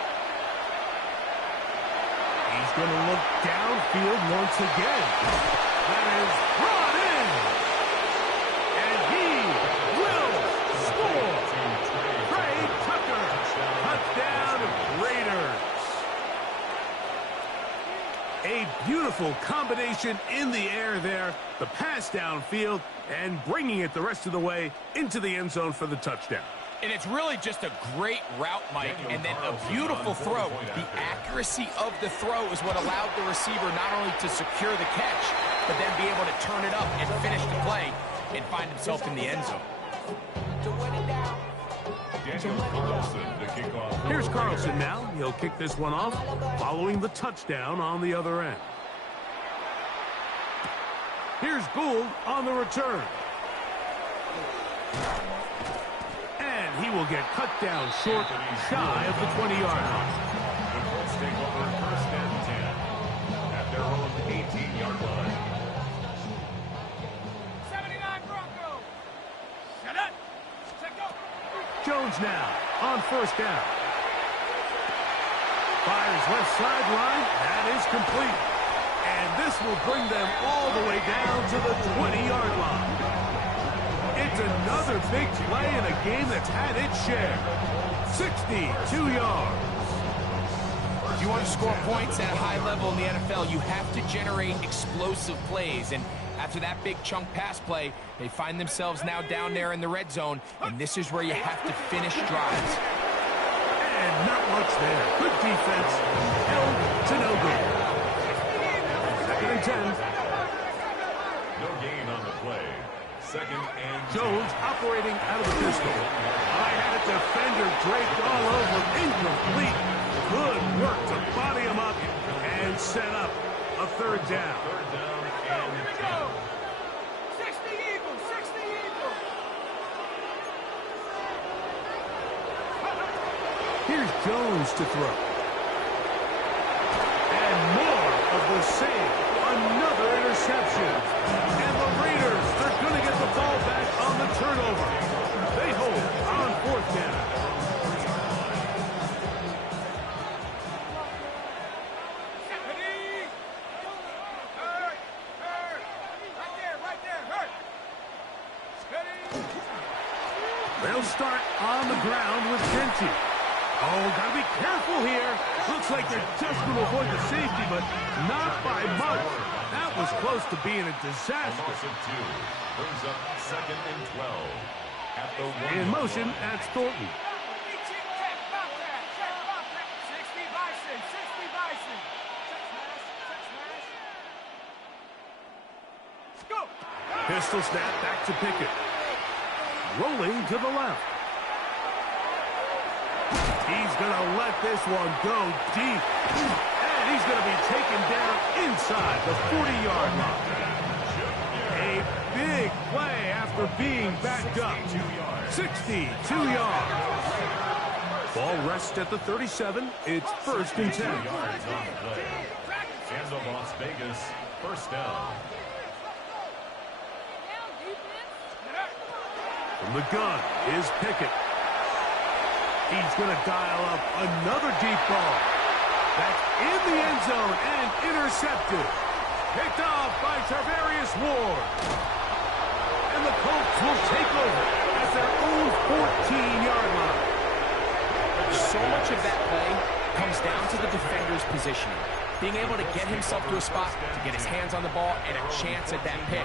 He's going to look downfield once again. That is brought in. And he will Beautiful combination in the air there. The pass downfield and bringing it the rest of the way into the end zone for the touchdown. And it's really just a great route, Mike, and then a beautiful throw. The accuracy of the throw is what allowed the receiver not only to secure the catch, but then be able to turn it up and finish the play and find himself in the end zone. Here's Carlson now. He'll kick this one off following the touchdown on the other end. Here's Gould on the return. And he will get cut down short, shy of the 20-yard line. The Colts take over first and 10 at their own 18-yard line. 79 Broncos. Shut up. Check go. Jones now on first down. Fires left sideline. That is complete. And this will bring them all the way down to the 20-yard line. It's another big play in a game that's had its share. 62 yards. If you want to score points at a high level in the NFL, you have to generate explosive plays. And after that big chunk pass play, they find themselves now down there in the red zone. And this is where you have to finish drives. And not much there. Good defense. Held to no good. Second and 10. No gain on the play. Second and Jones operating out of the pistol. I had a defender draped all over. Incomplete. Good work to body him up and set up a third down. third down Here we and go. 60 Eagles. 60 Eagles. Here's Jones to throw. And more of the same. Another interception. And the Raiders, they're going to get the ball back on the turnover. They hold on fourth down. Steady. Hurt. Hurt. Right there. Hurt. Steady. They'll start on the ground with Genty. Oh, gotta be careful here. Looks like they're just going to avoid the safety, but not by much. That was close to being a disaster. loss of 2 brings up second and 12 at the 1. In motion, that's Thornton. Check Bobcat. Check Bobcat. 60 Bison. 60 Bison. Check smash. Check smash. Go. Pistol snap back to Pickett. Rolling to the left. He's going to let this one go deep. And he's going to be taken down inside the 40-yard line. A big play after being backed up. 62 yards. Ball rests at the 37. It's first and 10. yards on the play. And the Las Vegas first down. From the gun is Pickett. He's going to dial up another deep ball. That's in the end zone and intercepted. Picked off by Tarvarius Ward. And the Colts will take over at their own 14-yard line. So much of that play comes down to the defender's positioning. Being able to get himself to a spot to get his hands on the ball and a chance at that pick.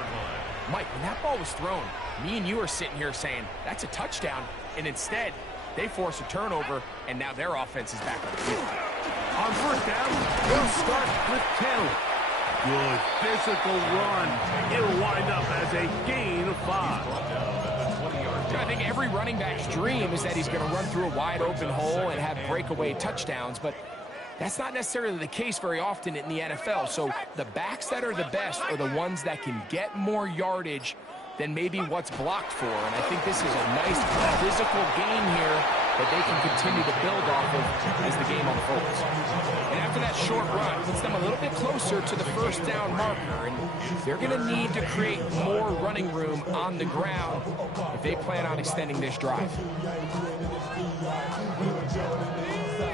Mike, when that ball was thrown, me and you are sitting here saying, that's a touchdown. And instead, they force a turnover, and now their offense is back on the field. On first down, they'll start with Taylor. Good physical run. It'll wind up as a gain of 5. I think every running back's dream is that he's going to run through a wide open hole and have breakaway touchdowns, but that's not necessarily the case very often in the NFL. So the backs that are the best are the ones that can get more yardage than maybe what's blocked for. And I think this is a nice physical game here that they can continue to build off of as the game unfolds. And after that short run, puts them a little bit closer to the first down marker. And they're going to need to create more running room on the ground if they plan on extending this drive.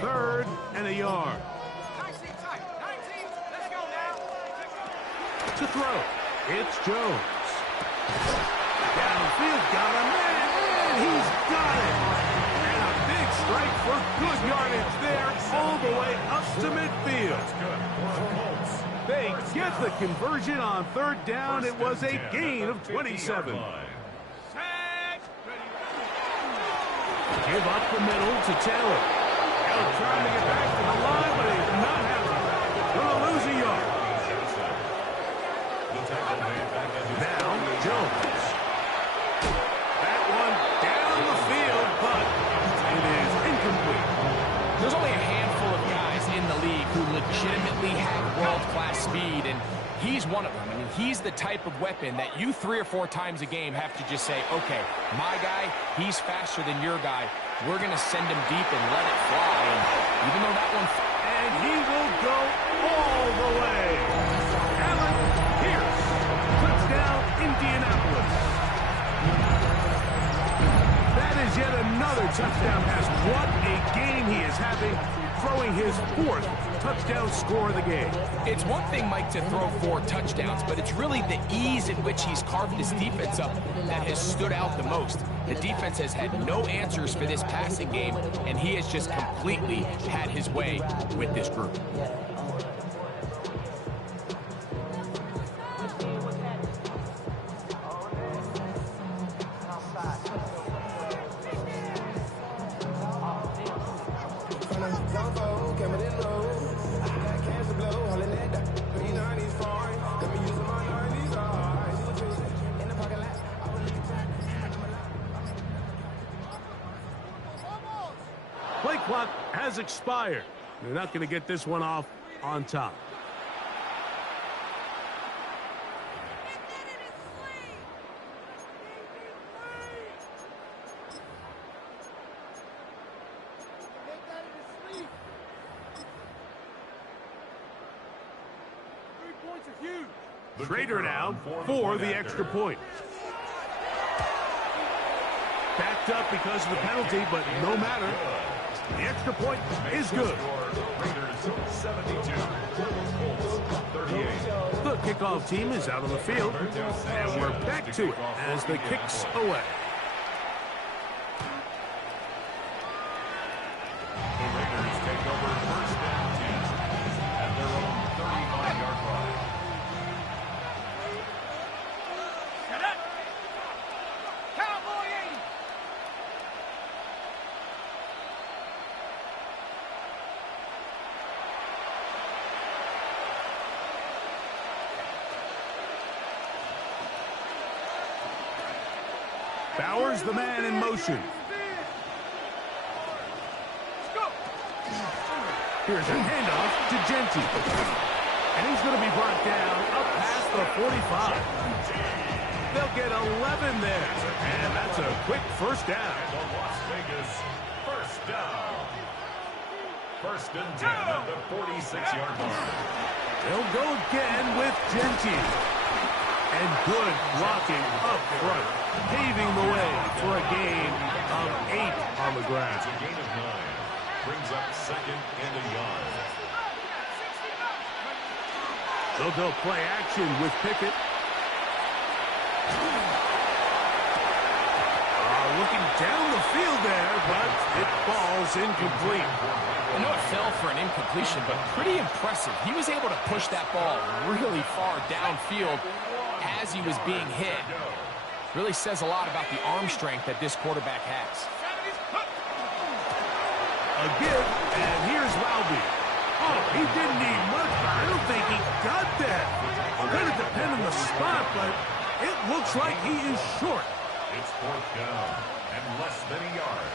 Third and a yard. 19 tight. 19. Let's go now. To throw, it's Jones. Downfield, got a man, and he's got it. And a big strike for good yardage there, all the way up to midfield. Good for the Colts. They get the conversion on third down. It was a gain of 27. Give up the middle to Taylor. Taylor trying to get back to the line, but he's not having it. Gonna lose a yard. Now, Jones. That one down the field, but it is incomplete. There's only a handful of guys in the league who legitimately have world-class speed, and he's one of them. I mean, he's the type of weapon that you 3 or 4 times a game have to just say, okay, my guy, he's faster than your guy. We're going to send him deep and let it fly. And even though that one... And he will go all the way. Allen Pierce. Touchdown, Indianapolis. That is yet another touchdown pass. What a game he is having, throwing his 4th touchdown score of the game. It's one thing, Mike, to throw 4 touchdowns, but it's really the ease in which he's carved this defense up that has stood out the most. The defense has had no answers for this passing game, and he has just completely had his way with this group. Play clock has expired. They're not going to get this one off on top. Schrader now for the extra point. Backed up because of the penalty, but no matter. The extra point is good. The kickoff team is out on the field, and we're back to it as the kicks away. The Raiders take over first and 10 at their own 35-yard line. Shut up! Cowboy 80! Bowers, the man in motion. Here's a handoff to Genty. And he's going to be brought down up past the 45. They'll get 11 there. And that's a quick first down. The Las Vegas first down. First and 10 at the 46-yard line. They'll go again with Genty. And good blocking up front, paving the way for a gain of 8 on the ground. It's a gain of 9. Brings up second and a yard. They'll go play action with Pickett. Looking down the field there, but it falls incomplete. I know it fell for an incompletion, but pretty impressive. He was able to push that ball really far downfield as he was being hit. Really says a lot about the arm strength that this quarterback has. A give, and here's Laube. Oh, he didn't need much, but I don't think he got that. I'm going to depend on the spot, but it looks like he is short. It's 4th down and less than a yard.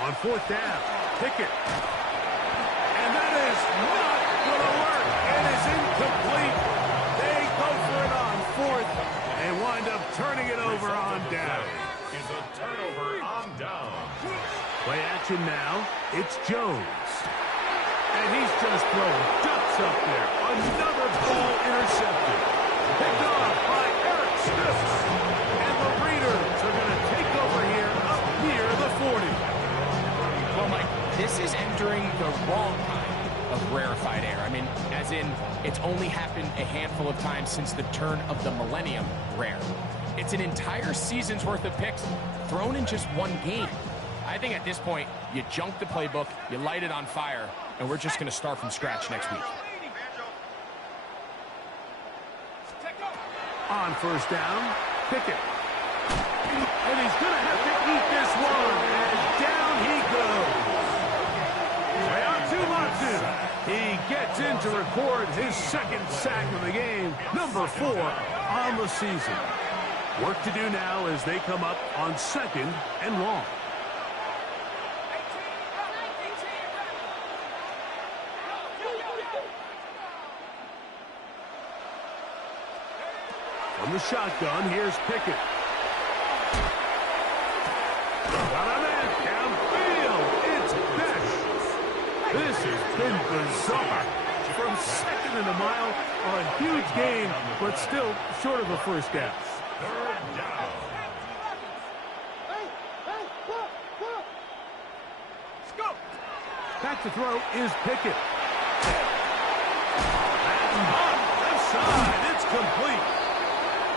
On 4th down, Pickett. And that is not going to work. It is incomplete. They go for it on 4th and wind up turning it over on down. Is a turnover on down. Play action now. It's Jones. And he's just throwing ducks up there. Another ball intercepted. Picked off by Eric Stokes. And the Raiders are going to take over here up near the 40. Well, Mike, this is entering the wrong kind of rarefied air. I mean, as in, it's only happened a handful of times since the turn of the millennium rare. It's an entire season's worth of picks thrown in just one game. I think at this point, you junk the playbook, you light it on fire, and we're just going to start from scratch next week. On first down, Pickett. And he's going to have to eat this one. And down he goes. Leon He gets in to record his second sack of the game, number 4 on the season. Work to do now as they come up on 2nd and long. From the shotgun, here's Pickett. Got a man downfield. It's Besh. This has been bizarre. From 2nd and a mile, a huge gain, but still short of a first down. Third down. Back to throw is Pickett. Left side, it's complete.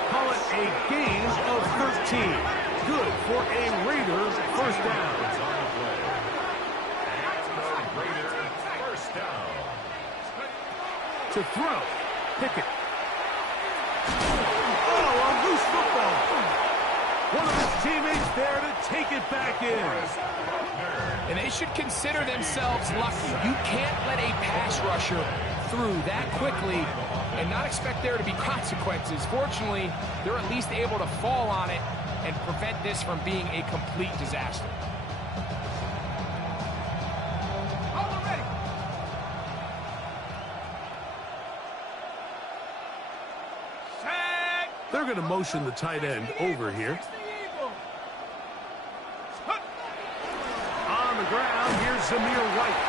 Call it a gain of 13. Good for a Raiders first down. Raiders first down. To throw, Pickett. Oh, a loose football. One of his teammates there to take it back in. And they should consider themselves lucky. You can't let a pass rusher through that quickly and not expect there to be consequences. Fortunately, they're at least able to fall on it and prevent this from being a complete disaster. They're going to motion the tight end over here. On the ground, here's Zamir White.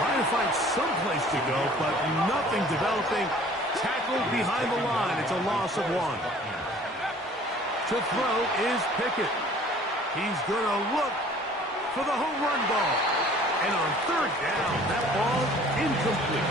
Trying to find some place to go, but nothing developing. Tackled behind the line. It's a loss of 1. To throw is Pickett. He's going to look for the home run ball. And on third down, that ball incomplete.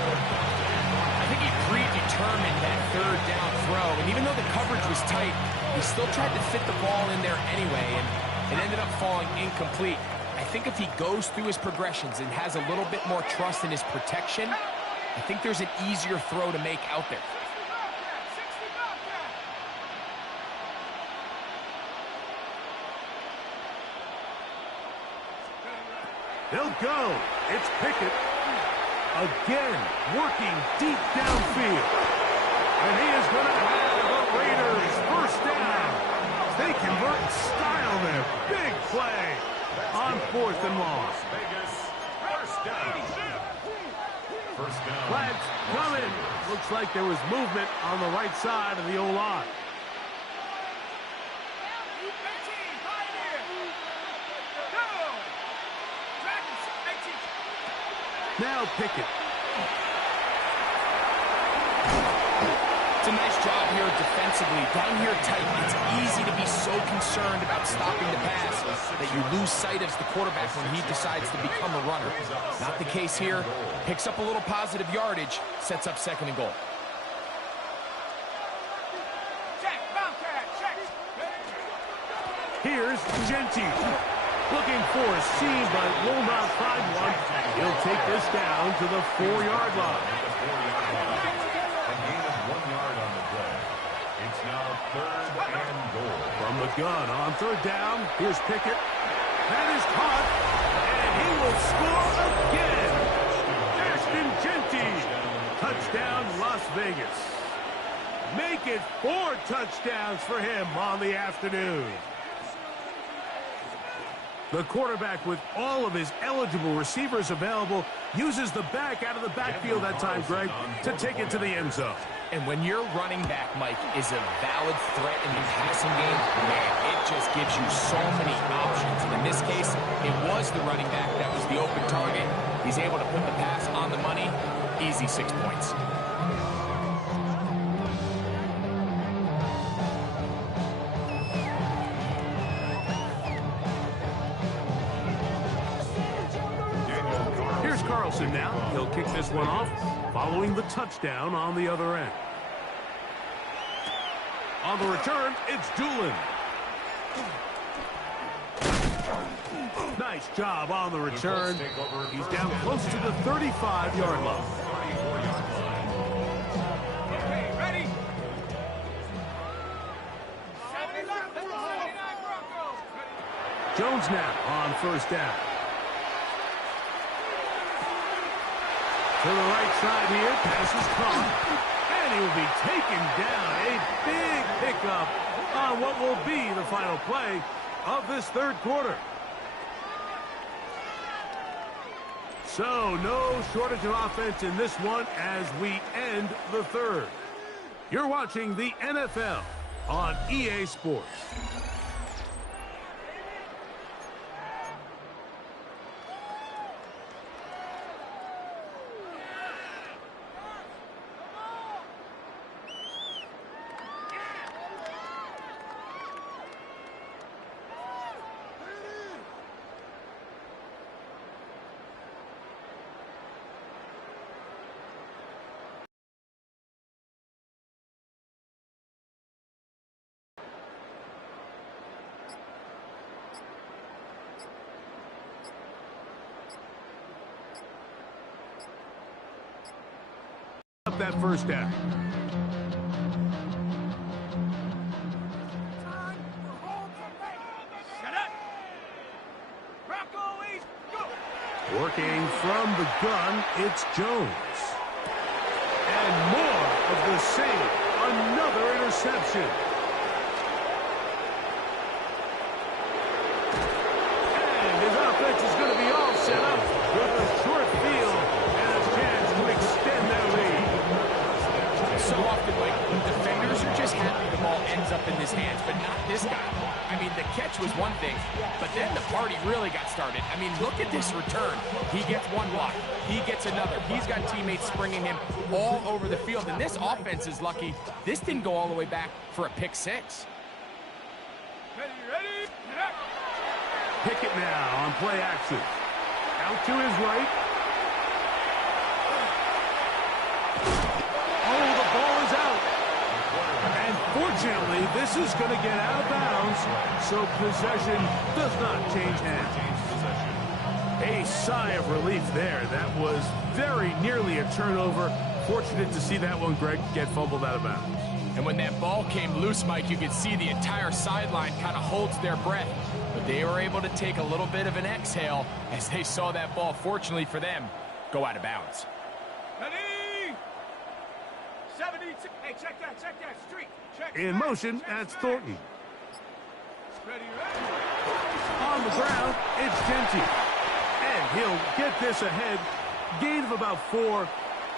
I think he predetermined that third down throw, and even though the coverage was tight, he still tried to fit the ball in there anyway, and it ended up falling incomplete. I think if he goes through his progressions and has a little bit more trust in his protection, I think there's an easier throw to make out there. They'll go. It's Pickett. Again, working deep downfield. And he is going to have the Raiders first down. They convert in style there. Big play on 4th and long. Vegas first down. First down. Flags coming. Looks like there was movement on the right side of the O-line. Now Pickett. It's a nice job here defensively. Down here tight, it's easy to be so concerned about stopping the pass that you lose sight of the quarterback when he decides to become a runner. Not the case here. Picks up a little positive yardage, sets up 2nd and goal. Here's Genty. Looking for a seam, but will not find one. He'll take this down to the 4-yard line. A gain of 1 yard on the play. It's now 3rd and goal. From the gun on 3rd down, here's Pickett. That is caught, and he will score again. Ashton Genty. Touchdown, Las Vegas. Make it 4 touchdowns for him on the afternoon. The quarterback, with all of his eligible receivers available, uses the back out of the backfield that time, Greg, to take it to the end zone. And when your running back, Mike, is a valid threat in the passing game, man, it just gives you so many options. And in this case, it was the running back that was the open target. He's able to put the pass on the money. Easy 6 points. Now he'll kick this one off following the touchdown on the other end. On the return, it's Doolin. Nice job on the return. He's down close to the 35-yard line. Okay, ready? 79 Broncos. Jones now on first down. To the right side here, pass is caught. And he will be taken down. A big pickup on what will be the final play of this third quarter. So, no shortage of offense in this one as we end the third. You're watching the NFL on EA Sports. Up that first down. Set up. Broncos, go. Working from the gun, it's Jones. And more of the same. Another interception. And his offense is going to be all set up with a short field and a chance to extend their lead. So often, like, defenders are just happy the ball ends up in his hands, but not this guy. I mean, the catch was one thing, but then the party really got started. I mean, look at this return. He gets one block. He gets another. He's got teammates springing him all over the field, and this offense is lucky. This didn't go all the way back for a pick six. Ready? Set up. Pickett now on play action. Out to his right. Oh, the ball is out. And fortunately, this is going to get out of bounds, so possession does not change hands. A sigh of relief there. That was very nearly a turnover. Fortunate to see that one, Greg, get fumbled out of bounds. And when that ball came loose, Mike, you could see the entire sideline kind of holds their breath. But they were able to take a little bit of an exhale as they saw that ball, fortunately for them, go out of bounds. Ready? 72. Hey, check that. Streak. Check. In motion, that's Thornton. Ready? On the ground, it's Genty. And he'll get this ahead. Gain of about 4,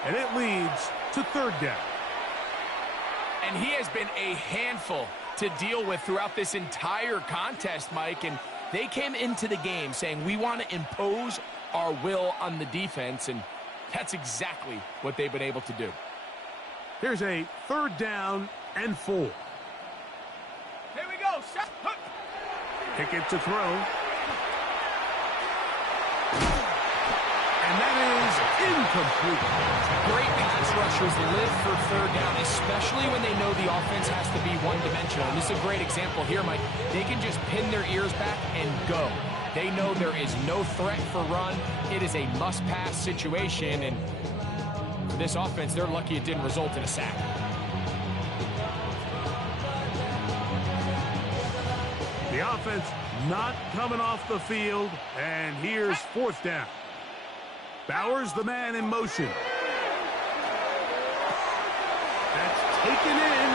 and it leads to third down. And he has been a handful to deal with throughout this entire contest, Mike. And they came into the game saying, we want to impose our will on the defense. And that's exactly what they've been able to do. Here's a third down and 4. Here we go. Set. Hook. Pickett to throw. And that is incomplete. Great pass rushers live for third down, especially when they know the offense has to be one-dimensional. And this is a great example here, Mike. They can just pin their ears back and go. They know there is no threat for run. It is a must-pass situation, and for this offense, they're lucky it didn't result in a sack. The offense not coming off the field, and here's fourth down. Bowers, the man in motion. That's taken in,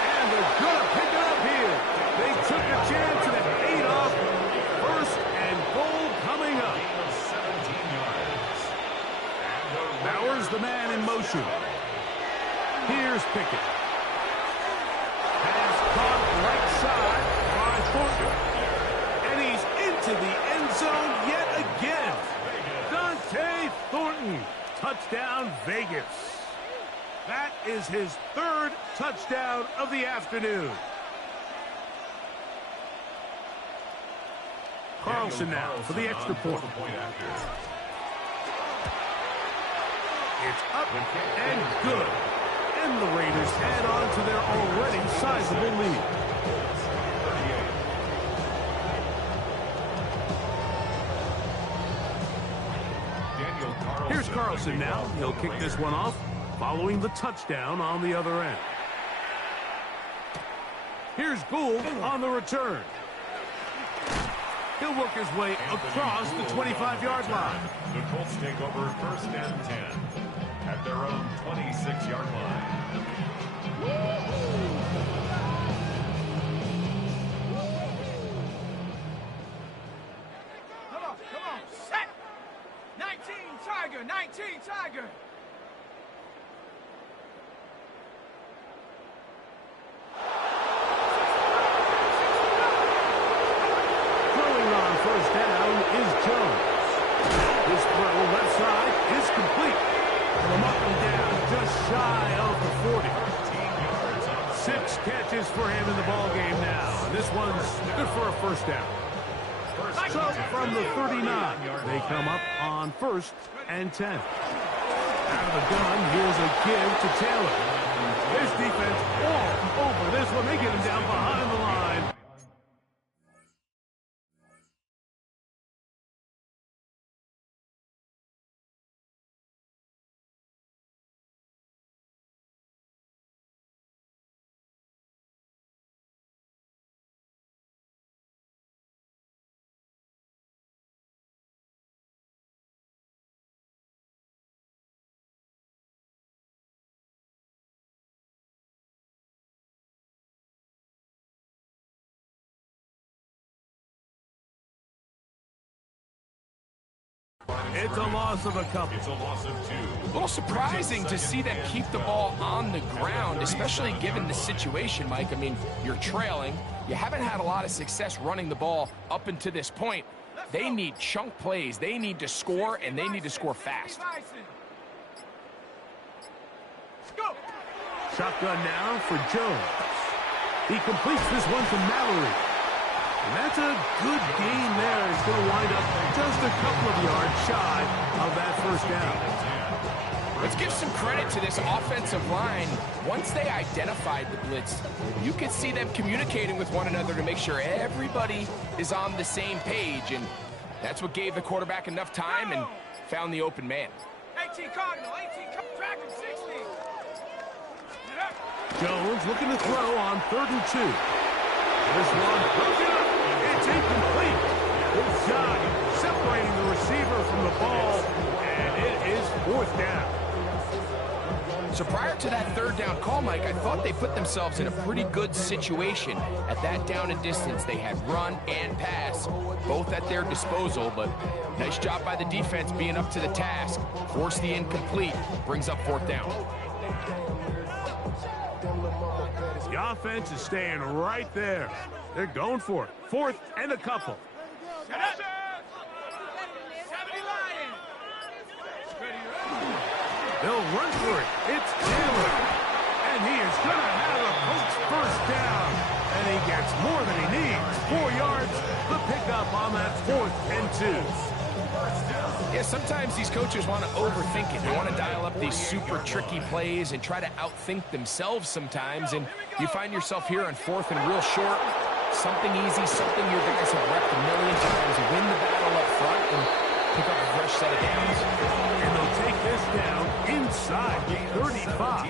and they're going to pick it up here. They took a chance, and it paid off. First and goal coming up. 17 yards. Bowers, the man in motion. Here's Pickett. Pass caught right side by Thornton. And he's into the end zone yet again. Thornton, touchdown Vegas. That is his third touchdown of the afternoon. Carlson now for the extra point. It's up and good. and the Raiders add on to their already sizable lead. Here's Carlson now. He'll kick this one off, following the touchdown on the other end. Here's Gould on the return. He'll work his way across the 25-yard line. The Colts take over 1st and 10 at their own 26-yard line. Come on, set! 19 Tiger, 19 Tiger! Throwing on 1st down is Jones. His throw left side is complete. From up and down, just shy of the 40. 6 catches for him in the ball game now. And this one's good for a 1st down. So from the 39, they come up on 1st and 10. Out of the gun, here's a give to Taylor. This defense all over this one. They get him down behind the line. It's a loss of a couple. It's a loss of 2. A little surprising to see them keep the ball on the ground, especially given the situation, Mike. I mean, you're trailing. You haven't had a lot of success running the ball up until this point. They need chunk plays. They need to score, and they need to score fast. Shotgun now for Jones. He completes this one to Mallory. And that's a good gain there. He's going to wind up just a couple of yards shy of that 1st down. Let's give some credit to this offensive line. Once they identified the blitz, you could see them communicating with one another to make sure everybody is on the same page. And that's what gave the quarterback enough time and found the open man. 18 Cardinal, 18 track him, 60. Jones looking to throw on 3rd and 2. This one broken up. It's incomplete. Good job separating the receiver from the ball, and it is 4th down. So prior to that 3rd down call, Mike, I thought they put themselves in a pretty good situation. At that down and distance, they had run and pass, both at their disposal, but nice job by the defense being up to the task. Force the incomplete, brings up 4th down. The offense is staying right there. They're going for it. 4th and a couple. 70 Lions. They'll run for it. It's Taylor. And he is going to have a Colts 1st down. And he gets more than he needs. 4 yards. The pickup on that 4th and 2. Yeah, sometimes these coaches want to overthink it. They want to dial up these super tricky plays and try to outthink themselves sometimes. And you find yourself here on 4th and real short. Something easy, something your guys have repped a million times. Win the battle up front and pick up a fresh set of downs. And they'll take this down inside the 35.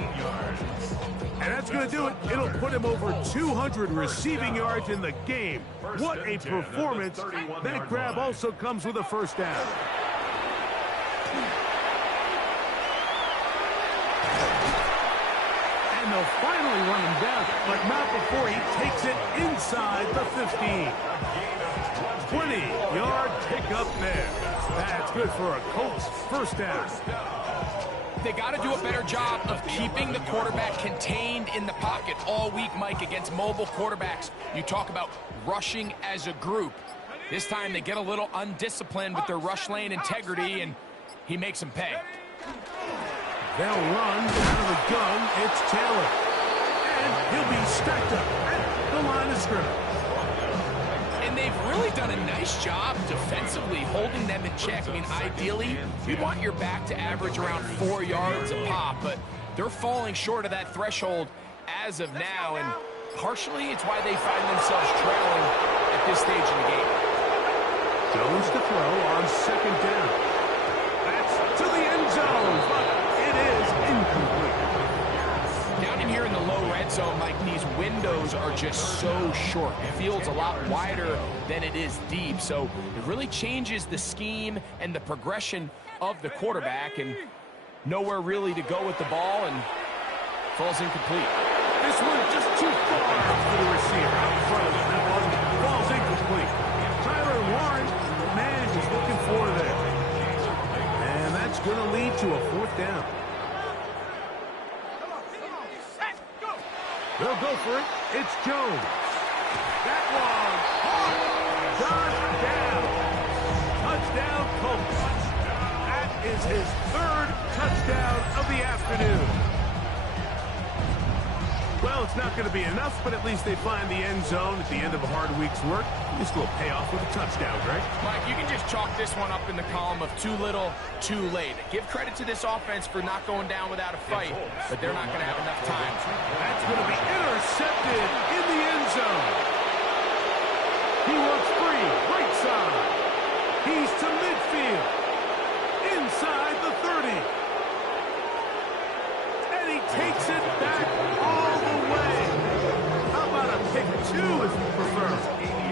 And that's going to do it. It'll put him over 200 receiving yards in the game. What a performance. That grab also comes with a 1st down. And they'll finally run him down, but not before he takes it inside the 15. 20-yard pickup there. That's good for a Colts 1st down. They got to do a better job of keeping the quarterback contained in the pocket all week, Mike, against mobile quarterbacks. You talk about rushing as a group. This time they get a little undisciplined with their rush lane integrity, and he makes them pay. They'll run out of the gun. It's Taylor. And he'll be stacked up at the line of scrimmage. And they've really done a nice job defensively holding them in check. I mean, ideally, you'd want your back to average around 4 yards a pop, but they're falling short of that threshold as of now, and partially it's why they find themselves trailing at this stage in the game. Jones to throw on second down. That's to the end zone, but it is incomplete. Down in here in the low red zone, Mike, these windows are just so short. The field's a lot wider than it is deep, so it really changes the scheme and the progression of the quarterback, and nowhere really to go with the ball, and falls incomplete. This one just too far for the receiver. Out in front of him. That one falls incomplete. Tyler Warren, the man he's looking for there. And that's going to lead to a fourth down. They'll go for it. It's Jones. That one. Touchdown. Touchdown, Colts. That is his third touchdown of the afternoon. Well, it's not going to be enough, but at least they find the end zone at the end of a hard week's work. This will pay off with a touchdown, Greg. Mike, you can just chalk this one up in the column of too little, too late. Give credit to this offense for not going down without a fight, but they're not going to have enough time. That's going to be intercepted in the end zone. He works free, right side. He's to midfield, inside the 30. And he takes it back all the way. How about a pick two if you prefer?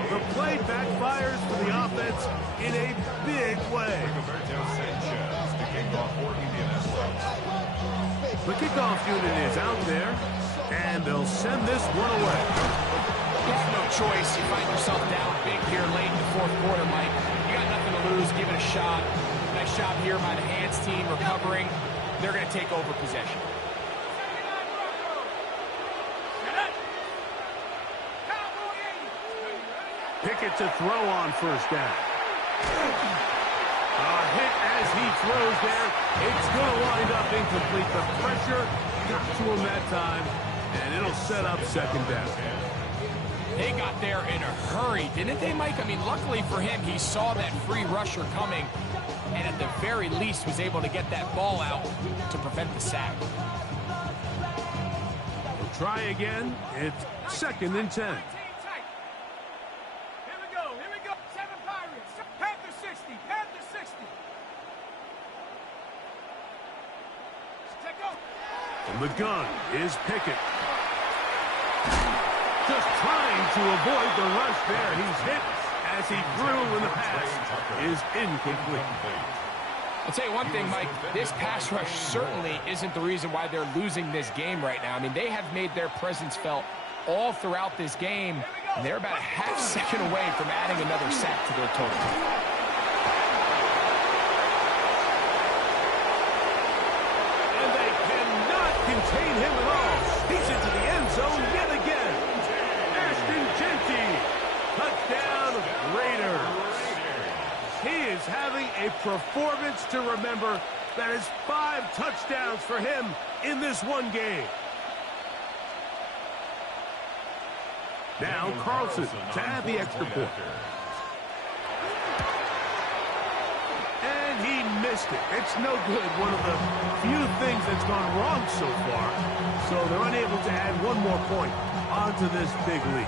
The play backfires for the offense in a big way. The kickoff unit is out there, and they'll send this one away. You have no choice. You find yourself down big here late in the fourth quarter, Mike. You got nothing to lose. Give it a shot. Nice job here by the hands team recovering. They're going to take over possession. Pickett to throw on first down. A hit as he throws there. It's going to wind up incomplete. The pressure got to him that time, and it'll set up second down. They got there in a hurry, didn't they, Mike? I mean, luckily for him, he saw that free rusher coming, and at the very least was able to get that ball out to prevent the sack. We'll try again. It's 2nd and 10. And the gun is Pickett. Just trying to avoid the rush there. He's hit as he threw when the pass is incomplete. I'll tell you one thing, Mike. This pass rush certainly isn't the reason why they're losing this game right now. I mean, they have made their presence felt all throughout this game, and they're about a half second away from adding another sack to their total. Contain him at all. He's into the end zone yet again. Ashton Genty. Touchdown, Raiders. He is having a performance to remember. That is 5 touchdowns for him in this one game. Now Carlson to add the extra point. And he missed it. It's no good. One of the few things that's gone wrong so far. So they're unable to add one more point onto this big lead.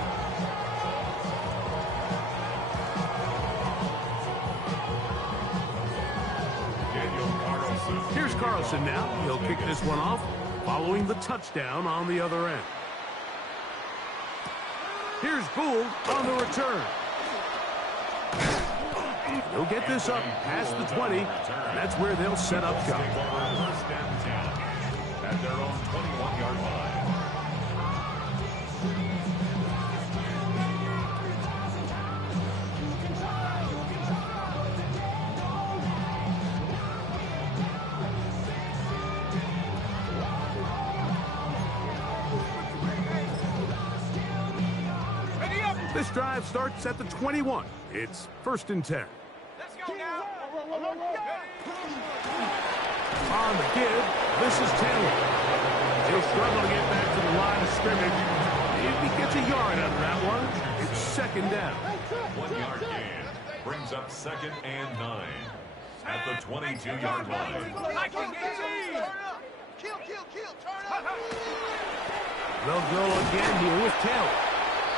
Here's Carlson now. He'll kick this one off following the touchdown on the other end. Here's Gould on the return. They'll get this up past the 20, and that's where they'll set up shop. First and 10 at their own 21-yard line. This drive starts at the 21. It's 1st and 10. Let's go now. On the give, this is Taylor. He'll struggle to get back to the line of scrimmage. If he gets a yard out of that one, it's 2nd down. 1-yard gain brings up 2nd and 9 at the 22-yard line. They'll go again here with Taylor.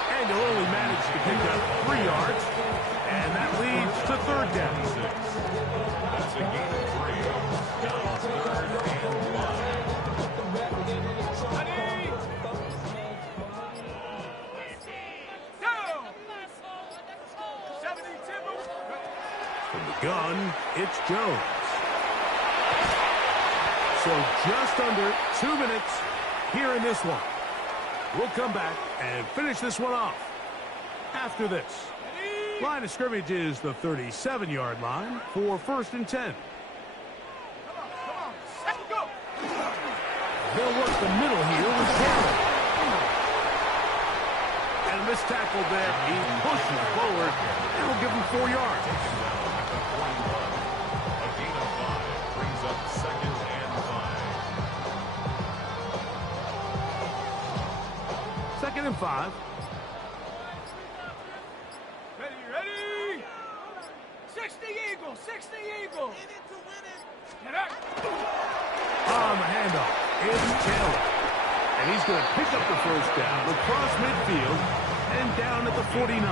And he'll only manage to pick up 3 yards. And that leads to 3rd down. That's a gain of 3. Now 3rd and 5. From the gun, it's Jones. So just under 2 minutes here in this one. We'll come back and finish this one off after this. Line of scrimmage is the 37-yard line for 1st and 10. They'll work the middle here with Fran. And this tackle there, he pushes forward. That'll give him 4 yards. A gain of 5 brings up 2nd and 5. 2nd and 5. Ready? 60 Eagles, 60 Eagles. In it to win it. Get up. On the handoff, it's Taylor. And he's going to pick up the 1st down across midfield and down at the 49.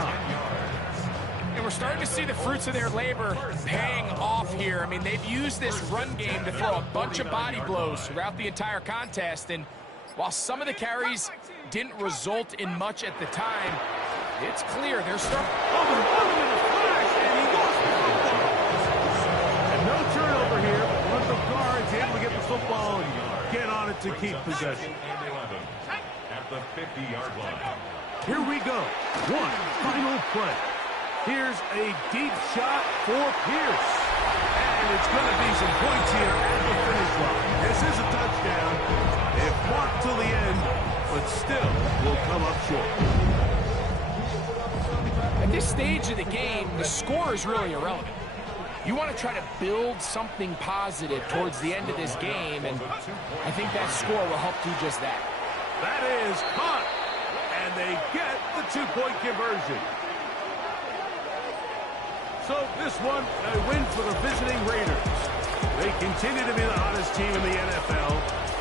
And we're starting to see the fruits of their labor paying off here. I mean, they've used this run game to throw a bunch of body blows throughout the entire contest. And while some of the carries didn't result in much at the time, it's clear they're starting. And no turnover here. But the guard's able to get the football and get on it to keep possession. And 11 at the 50-yard line. Here we go. One final play. Here's a deep shot for Pierce. And it's going to be some points here at the finish line. This is a touchdown. It fought till the end, but still will come up short. At this stage of the game, the score is really irrelevant. You want to try to build something positive towards the end of this game, and I think that score will help do just that. That is caught, and they get the 2-point conversion. So this one, a win for the visiting Raiders. They continue to be the hottest team in the NFL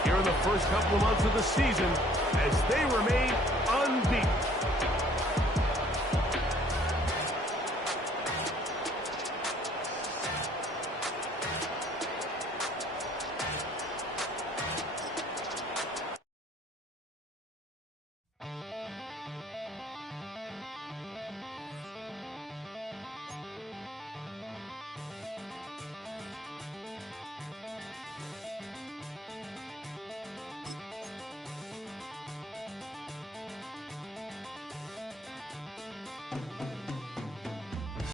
here in the first couple of months of the season as they remain unbeaten.